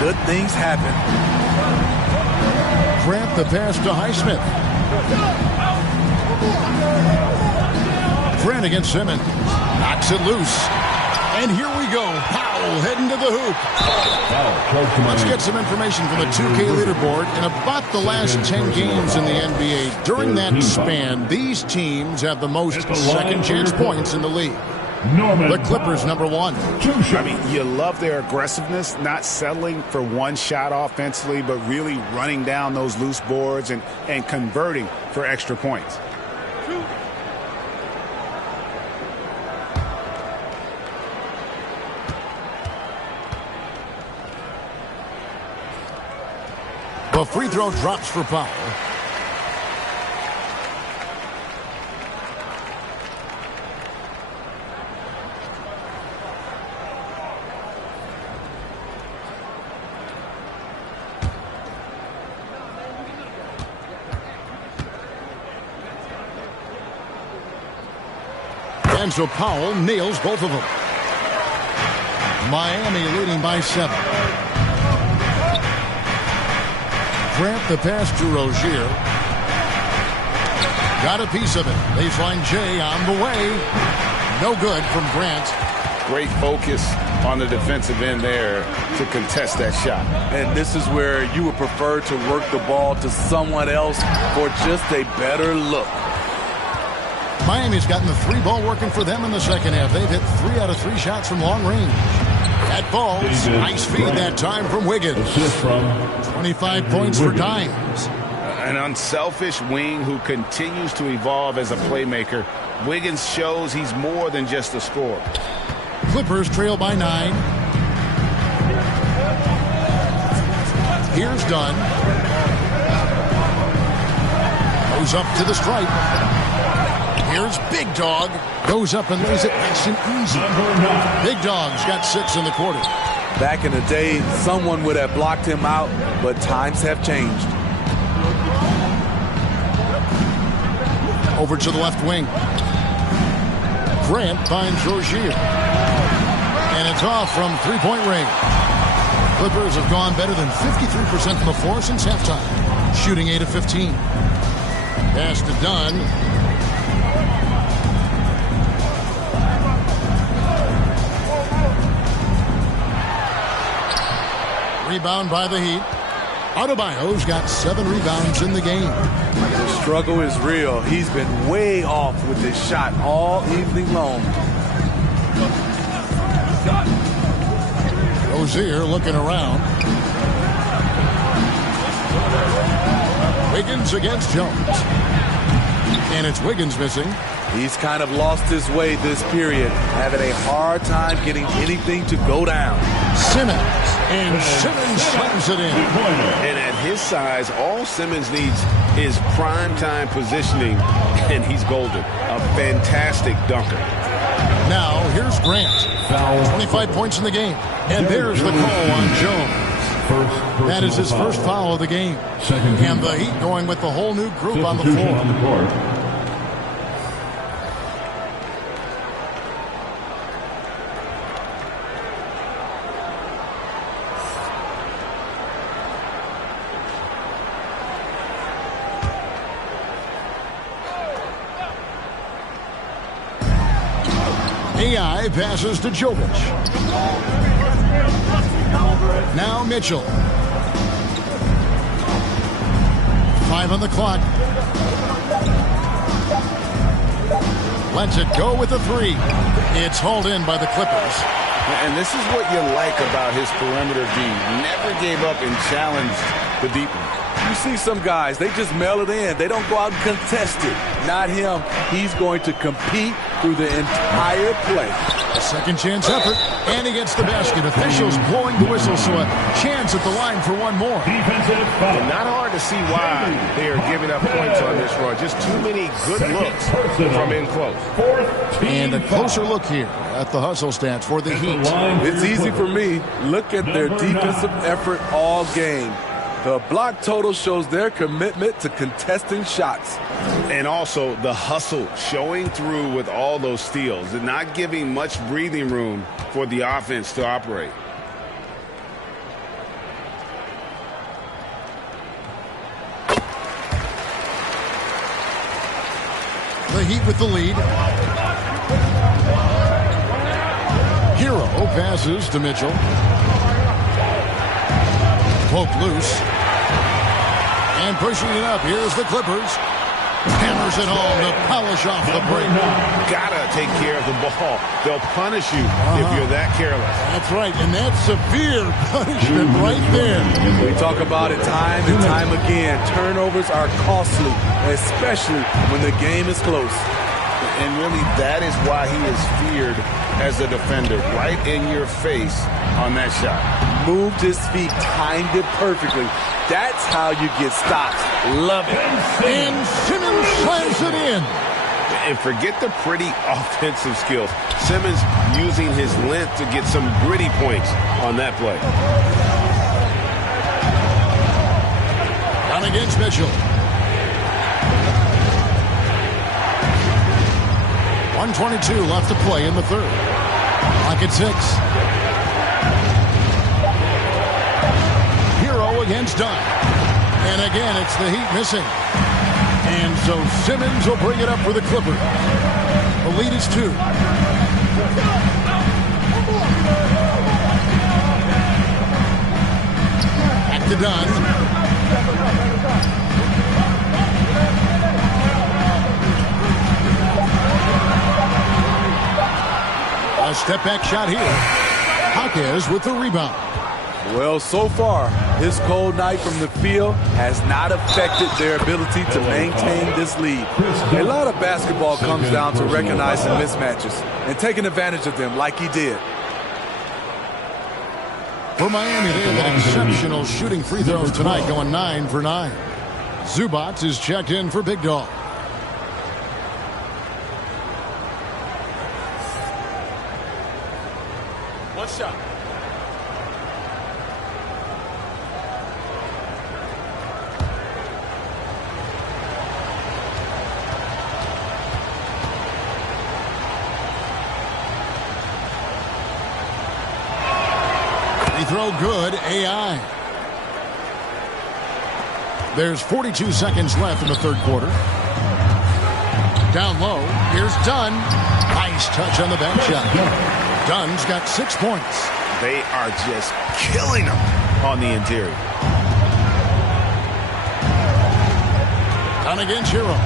good things happen. Grant the pass to Highsmith. Grant against Simmons. Knocks it loose. And here we go. Powell heading to the hoop. Let's get some information from the 2K leaderboard. In about the last 10 games in the NBA, during that span, these teams have the most second chance points in the league. The Clippers, number 1. I mean, you love their aggressiveness, not settling for one shot offensively, but really running down those loose boards and converting for extra points. The free throw drops for Powell. And so Powell nails both of them. Miami leading by 7. Grant the pass to Rozier. Got a piece of it. Baseline J on the way. No good from Grant. Great focus on the defensive end there to contest that shot. And this is where you would prefer to work the ball to someone else for just a better look. Miami's gotten the 3 ball working for them in the second half. They've hit 3 out of 3 shots from long range. That falls. Nice feed that time from Wiggins. 25 points for Dimes. An unselfish wing who continues to evolve as a playmaker. Wiggins shows he's more than just a scorer. Clippers trail by 9. Here's Dunn. Goes up to the stripe. Here's Big Dog. Goes up and lays it nice and easy. Big Dog's got 6 in the quarter. Back in the day, someone would have blocked him out, but times have changed. Over to the left wing. Grant finds Rozier. And it's off from three-point range. Clippers have gone better than 53% from the floor since halftime. Shooting 8 of 15. Pass to Dunn. Rebound by the Heat. Adebayo's got 7 rebounds in the game. The struggle is real. He's been way off with his shot all evening long. Rozier looking around. Wiggins against Jones. And it's Wiggins missing. He's kind of lost his way this period, having a hard time getting anything to go down. Simmons. And Simmons slams it in. And at his size, all Simmons needs is prime-time positioning, and he's golden. A fantastic dunker. Now, here's Grant. 25 points in the game. And there's the call on Jones. That is his first foul of the game. And the Heat going with the whole new group on the floor. AI passes to Jovic. Now Mitchell. 5 on the clock. Lets it go with a 3. It's hauled in by the Clippers. And this is what you like about his perimeter D. Never gave up and challenged the deep one. You see some guys, they just mail it in. They don't go out and contest it. Not him. He's going to compete through the entire play. A second chance effort, and he gets the basket. Officials blowing the whistle, so a chance at the line for one more. And not hard to see why they are giving up points on this run. Just too many good looks from in close. And a closer look here at the hustle stats for the Heat. It's easy for me. Look at their defensive effort all game. The block total shows their commitment to contesting shots. And also the hustle showing through with all those steals and not giving much breathing room for the offense to operate. The Heat with the lead. Hero passes to Mitchell. Poke loose. And pushing it up. Here's the Clippers. Hammers it home to polish off the break. Gotta take care of the ball. They'll punish you if you're that careless. That's right. And that's severe punishment right there. We talk about it time and time again. Turnovers are costly, especially when the game is close. And really, that is why he is feared as a defender, right in your face on that shot. Moved his feet, timed it perfectly. That's how you get stops. Love it. And Simmons slams it in. And forget the pretty offensive skills. Simmons using his length to get some gritty points on that play. Down against Mitchell. 1:22 left to play in the third. Clock at 6. Hero against Dunn. And again, it's the Heat missing. And so Simmons will bring it up for the Clippers. The lead is 2. Back to Dunn. A step-back shot here. Jaquez with the rebound. Well, so far, his cold night from the field has not affected their ability to maintain this lead. A lot of basketball comes down to recognizing mismatches and taking advantage of them like he did. For Miami, they have an exceptional shooting free throws tonight, going 9 for 9. Zubac is checked in for Big Dog. One shot. Free throw good, AI. There's 42 seconds left in the third quarter. Down low, here's Dunn. Nice touch on the back shot. Dunn's got 6 points. They are just killing him on the interior. Dunn against Hero.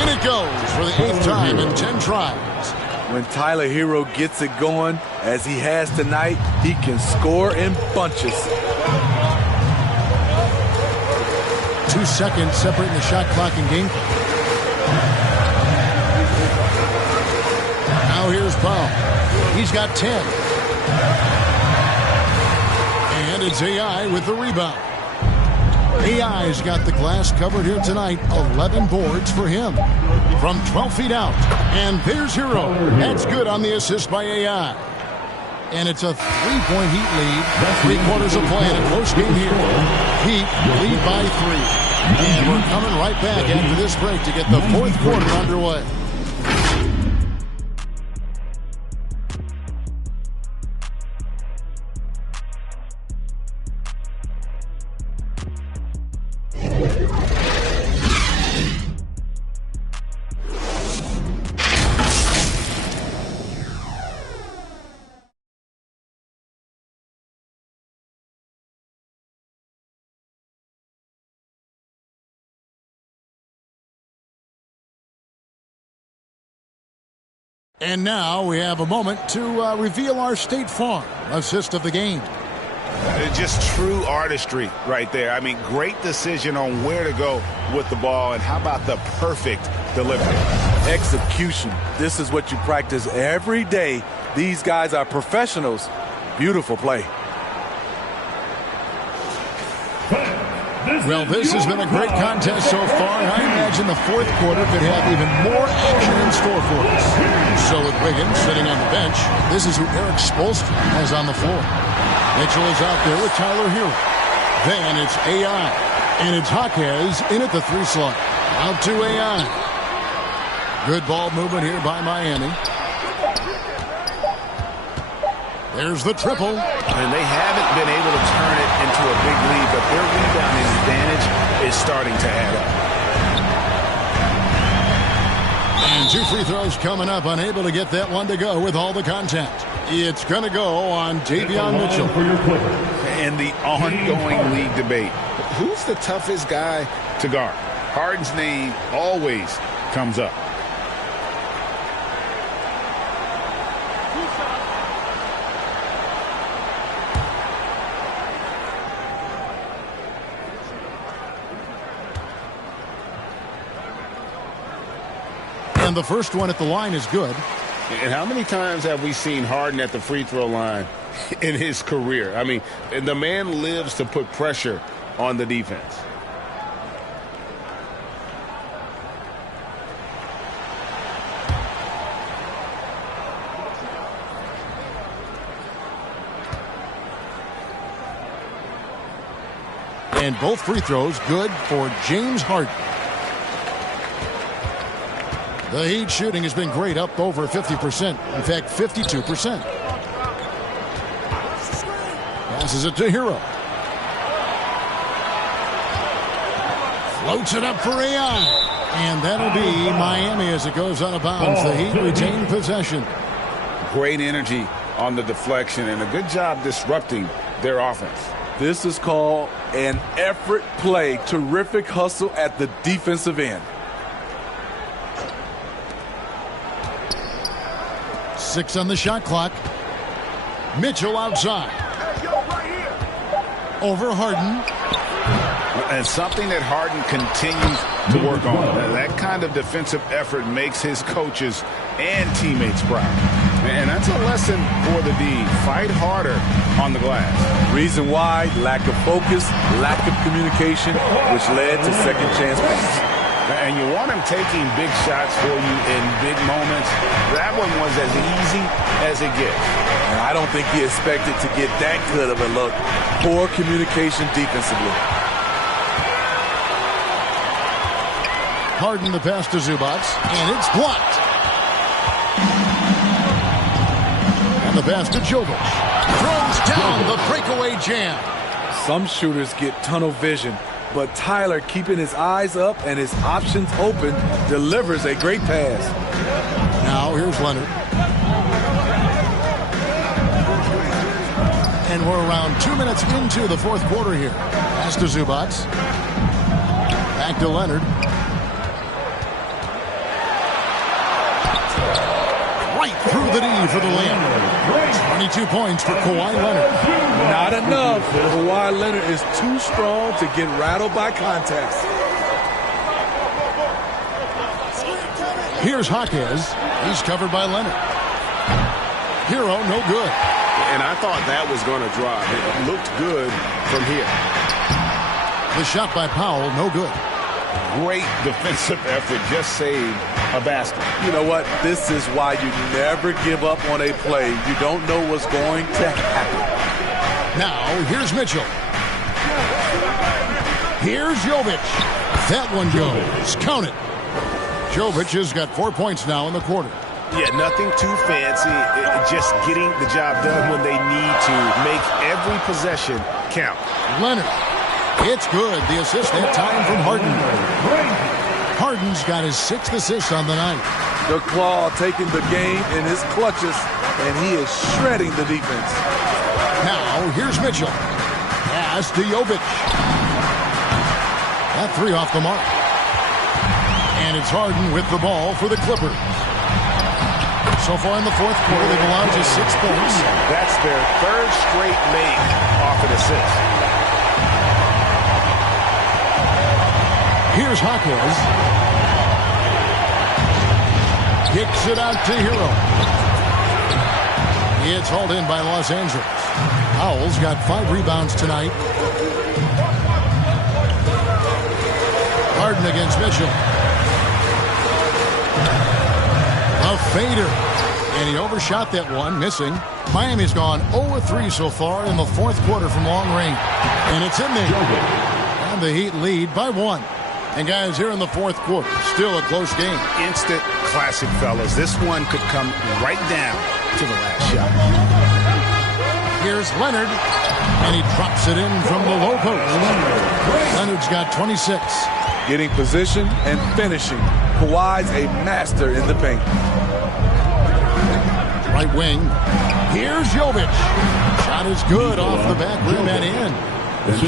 In it goes for the 8th time in 10 tries. When Tyler Hero gets it going, as he has tonight, he can score in bunches. 2 seconds separating the shot clock and game clock. Now here's Powell. He's got 10. And it's AI with the rebound. AI's got the glass covered here tonight. 11 boards for him from 12 feet out. And there's Hero. That's good on the assist by AI. And it's a 3-point Heat lead. 3 quarters of play in a close game here. Heat lead by 3. And we're coming right back after this break to get the fourth quarter underway. And now we have a moment to reveal our State Farm assist of the game. Just true artistry right there. I mean, great decision on where to go with the ball, and how about the perfect delivery? Execution. This is what you practice every day. These guys are professionals. Beautiful play. Well, this has been a great contest so far. I imagine the fourth quarter could have even more action in store for us. So with Wiggins sitting on the bench, this is who Eric Spoelstra has on the floor. Mitchell is out there with Tyler Hero. Then it's AI. And it's Jaquez in at the 3 slot. Out to AI. Good ball movement here by Miami. There's the triple. And they haven't been able to turn it into a big lead, but their rebounding advantage is starting to add up. And 2 free throws coming up, unable to get that one to go with all the contact. It's going to go on Davion Mitchell. And the ongoing league debate. Who's the toughest guy to guard? Harden's name always comes up. And And the first one at the line is good. And how many times have we seen Harden at the free throw line in his career? I mean, the man lives to put pressure on the defense. And both free throws good for James Harden. The Heat shooting has been great, up over 50%. In fact, 52%. Passes it to Hero. Floats it up for AI. And that'll be Miami as it goes out of bounds. The Heat retain possession. Great energy on the deflection and a good job disrupting their offense. This is called an effort play. Terrific hustle at the defensive end. 6 on the shot clock. Mitchell outside. Over Harden. And something that Harden continues to work on. That kind of defensive effort makes his coaches and teammates proud. And that's a lesson for the D. Fight harder on the glass. Reason why, lack of focus, lack of communication, which led to second chance passes. And you want him taking big shots for you in big moments. That one was as easy as it gets. And I don't think he expected to get that good of a look. Poor communication defensively. Harden the pass to Zubac, and it's blocked. And the pass to Jovic. Throws down the breakaway jam. Some shooters get tunnel vision, but Tyler, keeping his eyes up and his options open, delivers a great pass. Now here's Leonard. And we're around 2 minutes into the fourth quarter here. Pass to Zubac. Back to Leonard. Through the D for the layup. 22 points for Kawhi Leonard. Not enough. Kawhi Leonard is too strong to get rattled by contacts. Here's Jaquez. He's covered by Leonard. Hero, no good. And I thought that was going to drop. It looked good from here. The shot by Powell, no good. Great defensive effort, just saved a basket. You know what? This is why you never give up on a play. You don't know what's going to happen. Now, here's Mitchell. Here's Jovic. That one goes. Count it. Jovic has got 4 points now in the quarter. Yeah, nothing too fancy. Just getting the job done when they need to. Make every possession count. Leonard. It's good. The assist that time from Harden. Harden's got his 6th assist on the night. The Claw taking the game in his clutches, and he is shredding the defense. Now, here's Mitchell. Pass to Jovic. That 3 off the mark. And it's Harden with the ball for the Clippers. So far in the fourth quarter, they've allowed just 6 points. That's their 3rd straight make off an assist. Here's Jaquez. Kicks it out to Hero. It's hauled in by Los Angeles. Powell's got 5 rebounds tonight. Harden against Mitchell. A fader. And he overshot that one, missing. Miami's gone 0-3 so far in the fourth quarter from long range. And it's in there. And the Heat lead by 1. And guys, here in the fourth quarter, still a close game. Instant classic, fellas. This one could come right down to the last shot. Here's Leonard, and he drops it in from the low post. Leonard's got 26. Getting position and finishing. Kawhi's a master in the paint. Right wing. Here's Jovic. Shot is good off the back rim and in.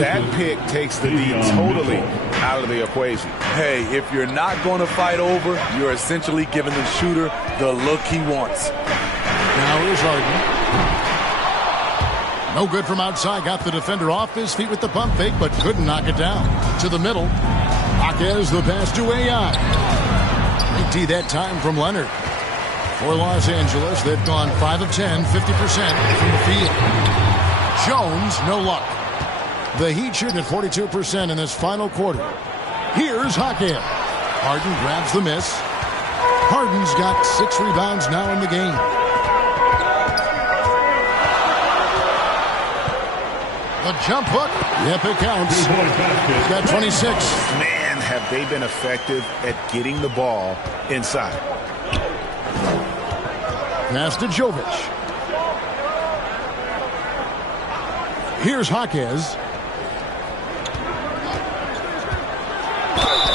That pick takes the D totally out of the equation. Hey, if you're not going to fight over, you're essentially giving the shooter the look he wants. Now here's Harden. No good from outside. Got the defender off his feet with the pump fake, but couldn't knock it down. To the middle. Jaquez the pass to AI. D that time from Leonard. For Los Angeles, they've gone 5 of 10, 50% from the field. Jones, no luck. The Heat shooting at 42% in this final quarter. Here's Hakeem. Harden grabs the miss. Harden's got 6 rebounds now in the game. The jump hook. Yep, it counts. He's got 26. Man, have they been effective at getting the ball inside. Pass to Jovic. Here's Jaquez.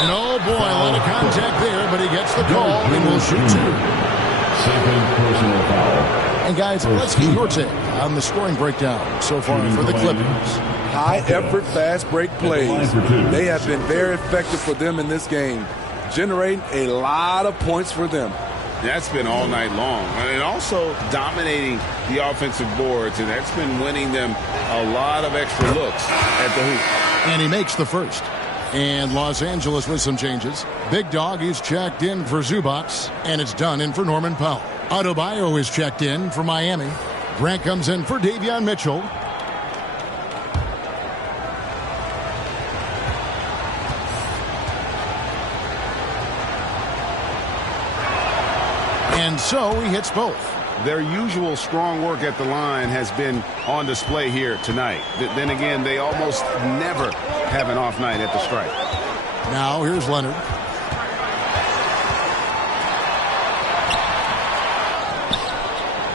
And oh boy, a lot of contact there, but he gets the call and will shoot 2. Second personal foul. And guys, let's get your take on the scoring breakdown so far for the Clippers. High-effort, fast-break plays. They have been very effective for them in this game, generating a lot of points for them. That's been all night long. And also dominating the offensive boards, and that's been winning them a lot of extra looks at the hoop. And he makes the first. And Los Angeles with some changes. Big Dog is checked in for Zubac, and it's done in for Norman Powell. Adebayo is checked in for Miami. Grant comes in for Davion Mitchell. And so he hits both. Their usual strong work at the line has been on display here tonight. Then again, they almost never have an off night at the stripe. Now here's Leonard.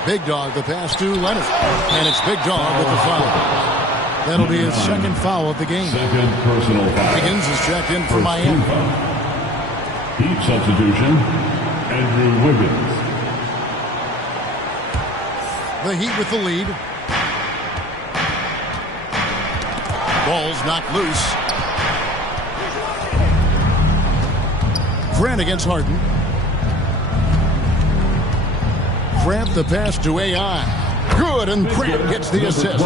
Big Dog the pass to Leonard. And it's Big Dog with the foul. That'll be his second foul of the game. Second personal foul. Higgins is checked in for Miami. Heat substitution, Andrew Wiggins. The Heat with the lead. Ball's knocked loose. Grant against Harden. Grant the pass to AI. Good, and Grant gets the assist.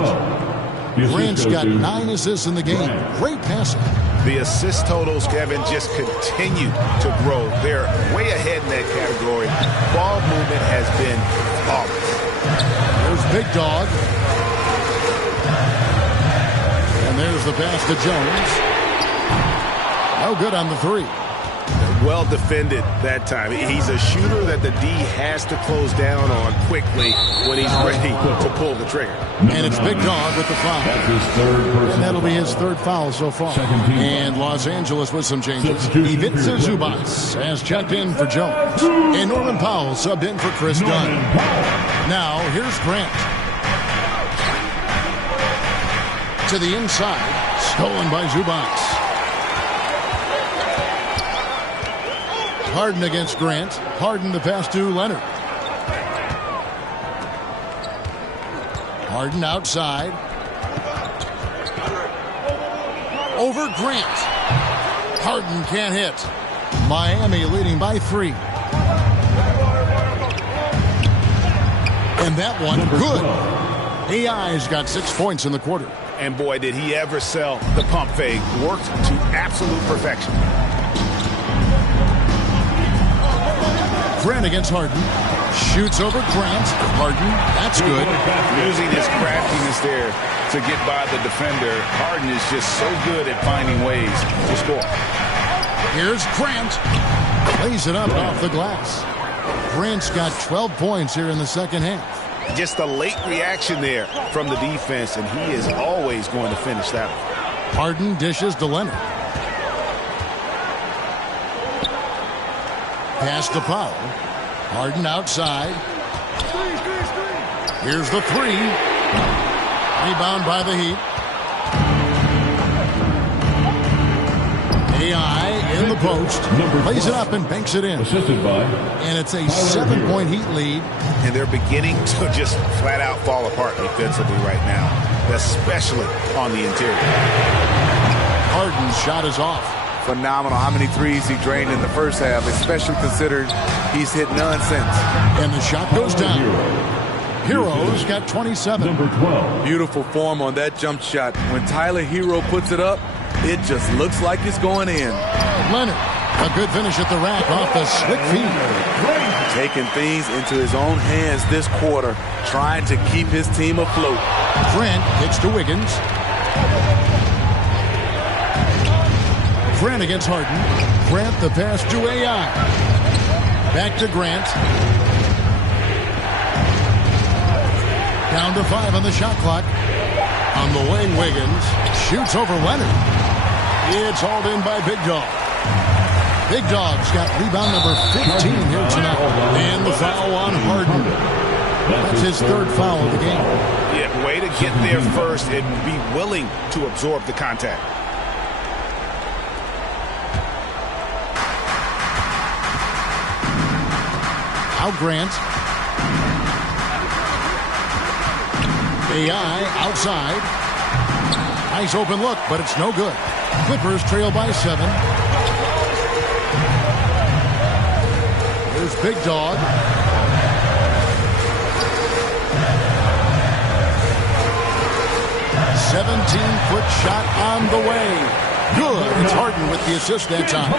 Grant's got 9 assists in the game. Great passing. The assist totals, Kevin, just continue to grow. They're way ahead in that category. Ball movement has been flawless. There's Big Dog. And there's the pass to Jones. No good on the 3. Well defended that time. He's a shooter that the D has to close down on quickly when he's ready to pull the trigger. And it's Big Dog with the foul. And that'll be his 3rd foul so far. And Los Angeles with some changes. Ivica Zubac has checked in for Jones. And Norman Powell subbed in for Chris Dunn. Now here's Grant. To the inside. Stolen by Zubac. Harden against Grant. Harden the pass to Leonard. Harden outside. Over Grant. Harden can't hit. Miami leading by 3. And that one, good. AI's got 6 points in the quarter. And boy, did he ever sell the pump fake. Worked to absolute perfection. Grant against Harden. Shoots over Grant. Harden, that's good. Using his craftiness there to get by the defender. Harden is just so good at finding ways to score. Here's Grant. Lays it up off the glass. Grant's got 12 points here in the second half. Just a late reaction there from the defense, and he is always going to finish that one. Harden dishes to Leonard. Pass to Powell. Harden outside. Here's the 3. Rebound by the Heat. AI in the post. Plays it up and banks it in. And it's a 7-point Heat lead. And they're beginning to just flat out fall apart defensively right now, especially on the interior. Harden's shot is off. Phenomenal how many threes he drained in the first half, especially considered he's hit none since. And the shot goes down. Hero's got 27. Beautiful form on that jump shot. When Tyler Hero puts it up, it just looks like it's going in. Leonard A good finish at the rack off the slick feed. Taking things into his own hands this quarter, trying to keep his team afloat. Grant hits to Wiggins. Grant against Harden. Grant the pass to AI. Back to Grant. Down to 5 on the shot clock. On the wing, Wiggins shoots over Leonard. It's hauled in by Big Dog. Big Dog's got rebound number 15 here tonight. And the foul on Harden. That's his third foul of the game. Yeah, way to get there first and be willing to absorb the contact. Now Grant. AI outside. Nice open look, but it's no good. Clippers trail by 7. Here's Big Dog. A 17-foot shot on the way. Good. It's Harden with the assist that time.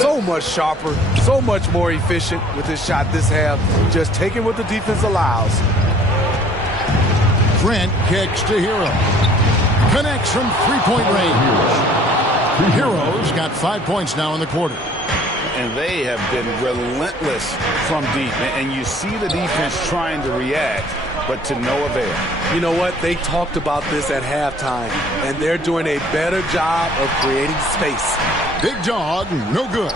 So much sharper, so much more efficient with his shot this half. Just taking what the defense allows. Grant kicks to Hero. Connects from three-point range. Hero's got 5 points now in the quarter. And they have been relentless from deep. And you see the defense trying to react, but to no avail. You know what? They talked about this at halftime, and they're doing a better job of creating space. Big Dog, no good.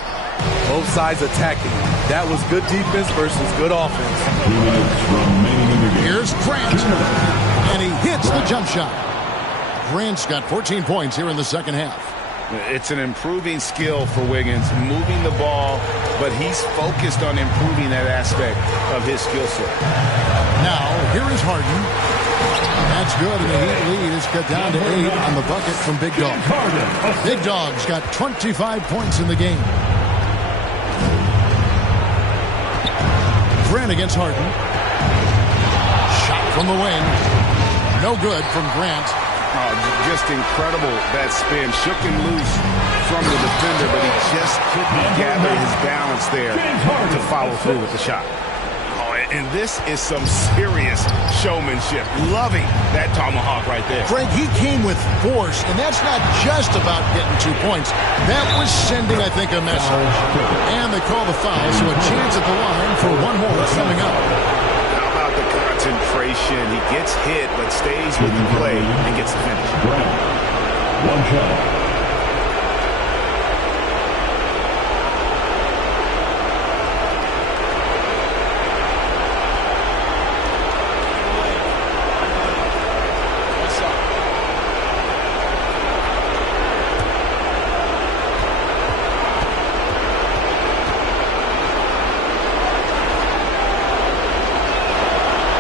Both sides attacking. That was good defense versus good offense. Here's Grant, and he hits the jump shot. Grant's got 14 points here in the second half. It's an improving skill for Wiggins, moving the ball, but he's focused on improving that aspect of his skill set. Now, here is Harden. That's good, and the Heat lead is cut down to 8 on the bucket from Big Dog. Big Dog's got 25 points in the game. Grant against Harden. Shot from the wing. No good from Grant. Oh, just incredible, that spin. Shook him loose from the defender, but he just couldn't gather his balance there to follow through with the shot. Oh, and this is some serious showmanship. Loving that tomahawk right there. Greg, he came with force, and that's not just about getting 2 points. That was sending, I think, a message. And they call the foul, so a chance at the line for one more coming up. Concentration. He gets hit, but stays with the play and gets the finish. One shot.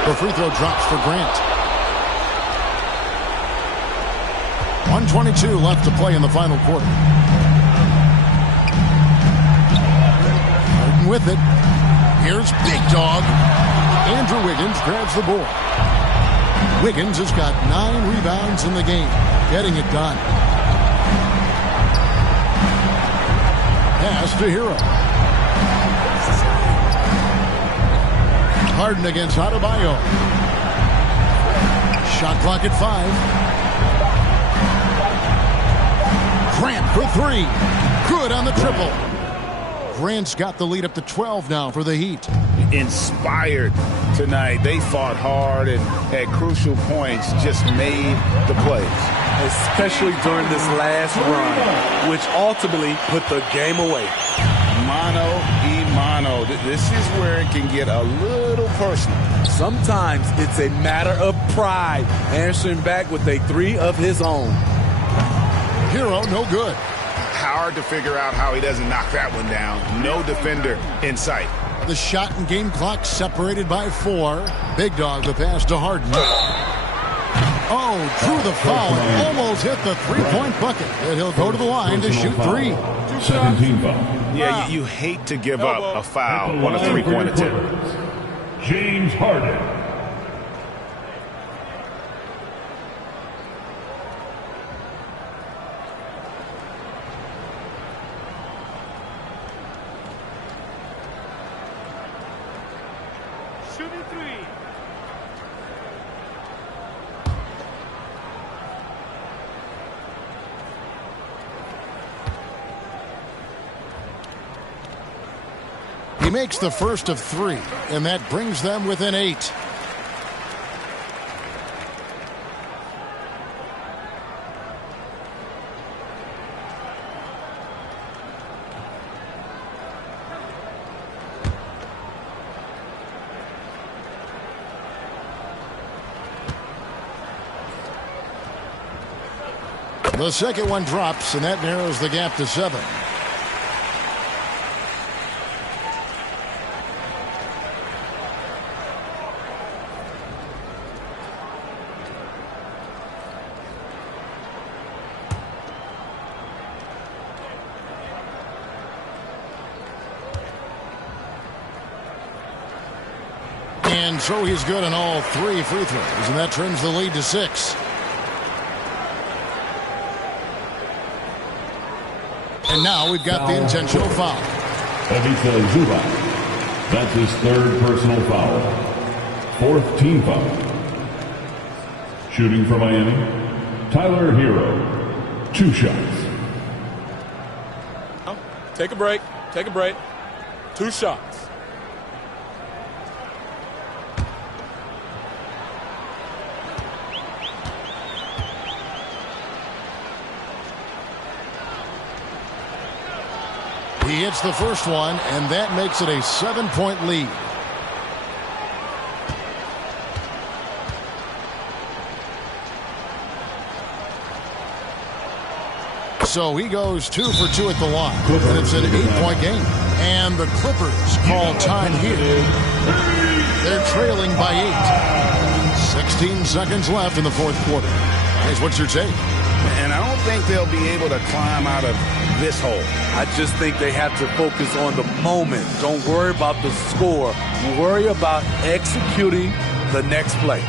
The free throw drops for Grant. 1:22 left to play in the final quarter. Harden with it. Here's Big Dog. Andrew Wiggins grabs the board. Wiggins has got 9 rebounds in the game, getting it done. Pass to Hero. Harden against Adebayo. Shot clock at 5. Grant for 3. Good on the triple. Grant's got the lead up to 12 now for the Heat. Inspired tonight. They fought hard and at crucial points just made the plays. Especially during this last run, which ultimately put the game away. Mano y mano. This is where it can get a little personal. Sometimes it's a matter of pride, answering back with a 3 of his own. Hero, no good. Hard to figure out how he doesn't knock that one down. No defender in sight. The shot and game clock separated by 4. Big Dog the pass to Harden. Oh, drew the foul and almost hit the three-point bucket. And he'll go to the line to shoot 3. 17 foul. Yeah, you hate to give up a foul on a three-point attempt. James Harden. He makes the first of 3, and that brings them within 8. The second one drops, and that narrows the gap to 7. And so he's good on all 3 free throws, and that trims the lead to 6. And now we've got the intentional foul. Ivica Zubac. That's his 3rd personal foul. 4th team foul. Shooting for Miami, Tyler Hero. 2 shots. Take a break. Take a break. 2 shots. He hits the first one, and that makes it a 7-point lead. So he goes 2 for 2 at the line, and it's an 8-point game. And the Clippers call time here. They're trailing by 8. 16 seconds left in the 4th quarter. Guys, what's your take? And I don't think they'll be able to climb out of this hole. I just think they have to focus on the moment. Don't worry about the score. Worry about executing the next play.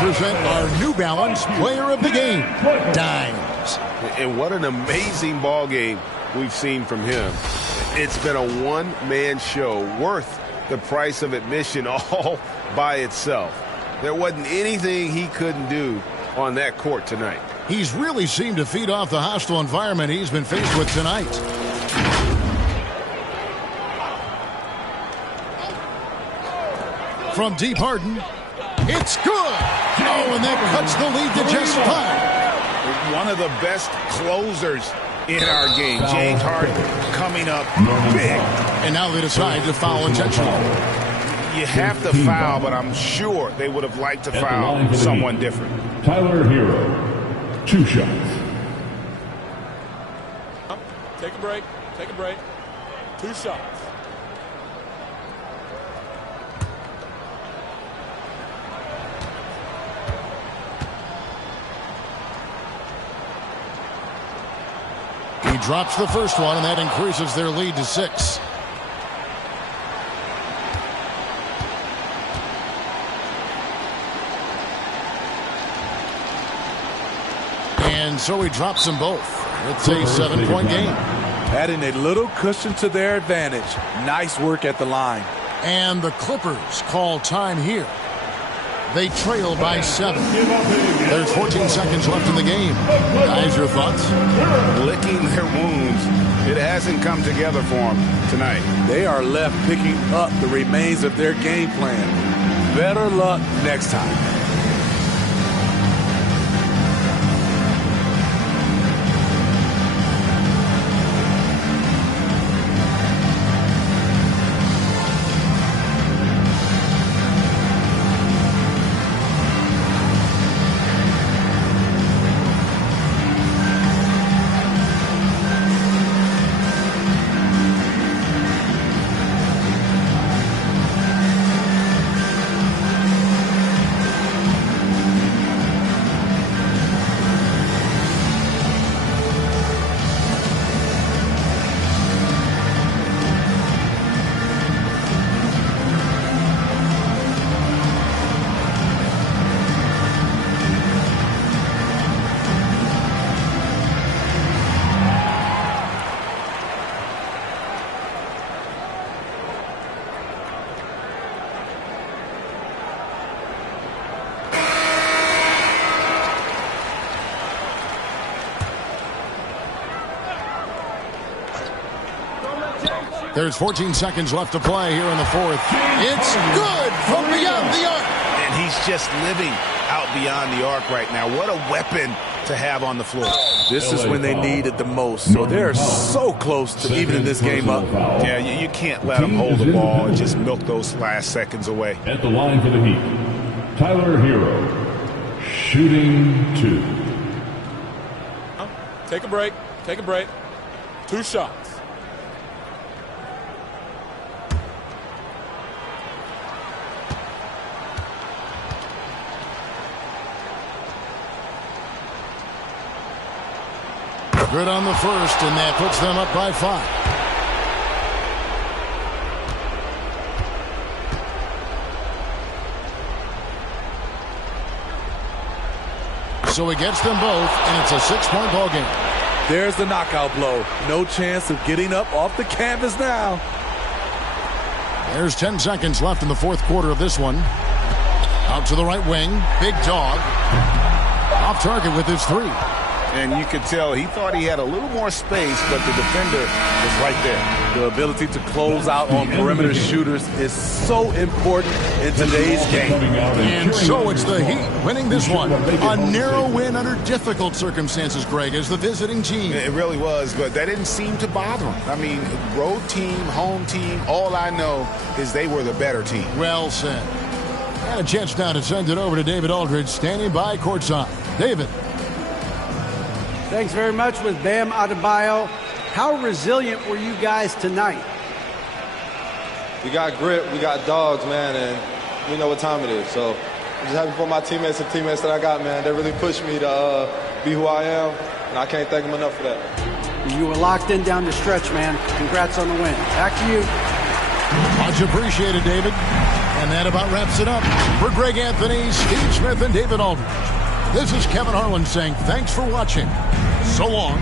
Present our New Balance Player of the Game, Dimes. And what an amazing ball game we've seen from him. It's been a one-man show worth the price of admission all by itself. There wasn't anything he couldn't do on that court tonight. He's really seemed to feed off the hostile environment he's been faced with tonight. From deep, Harden. It's good. Oh, and that cuts the lead to just 5. One of the best closers in our game, James Harden, coming up big. And now they decide to foul intentionally. You have to foul, but I'm sure they would have liked to foul someone different. Tyler Hero, 2 shots. Take a break. Take a break. 2 shots. He drops the first one, and that increases their lead to 6. And so he drops them both. It's a 7-point game. Adding a little cushion to their advantage. Nice work at the line. And the Clippers call time here. They trail by 7. There's 14 seconds left in the game. Guys, your thoughts? Licking their wounds. It hasn't come together for them tonight. They are left picking up the remains of their game plan. Better luck next time. There's 14 seconds left to play here in the fourth. It's good from beyond the arc. And he's just living out beyond the arc right now. What a weapon to have on the floor. This is when they need it the most. So they're so close to evening this game up. Yeah, you can't let them hold the ball and just milk those last seconds away. At the line for the Heat, Tyler Hero, shooting 2. Take a break. Take a break. 2 shots. Good on the first, and that puts them up by 5. So he gets them both, and it's a 6-point ball game. There's the knockout blow. No chance of getting up off the canvas now. There's 10 seconds left in the fourth quarter of this one. Out to the right wing. Big dog. Off target with his 3. And you could tell he thought he had a little more space, but the defender was right there. The ability to close out on perimeter shooters is so important in today's game. And so it's the Heat winning this one. A narrow win under difficult circumstances, Greg, as the visiting team. It really was, but that didn't seem to bother him. I mean, road team, home team, all I know is they were the better team. Well said. And a chance now to send it over to David Aldridge, standing by courtside. David. Thanks very much with Bam Adebayo. How resilient were you guys tonight? We got grit, we got dogs, man, and we know what time it is. So I'm just happy for my teammates and teammates that I got, man. They really pushed me to be who I am, and I can't thank them enough for that. You were locked in down the stretch, man. Congrats on the win. Back to you. Much appreciated, David. And that about wraps it up. For Greg Anthony, Steve Smith, and David Aldridge, this is Kevin Harlan saying thanks for watching. So long.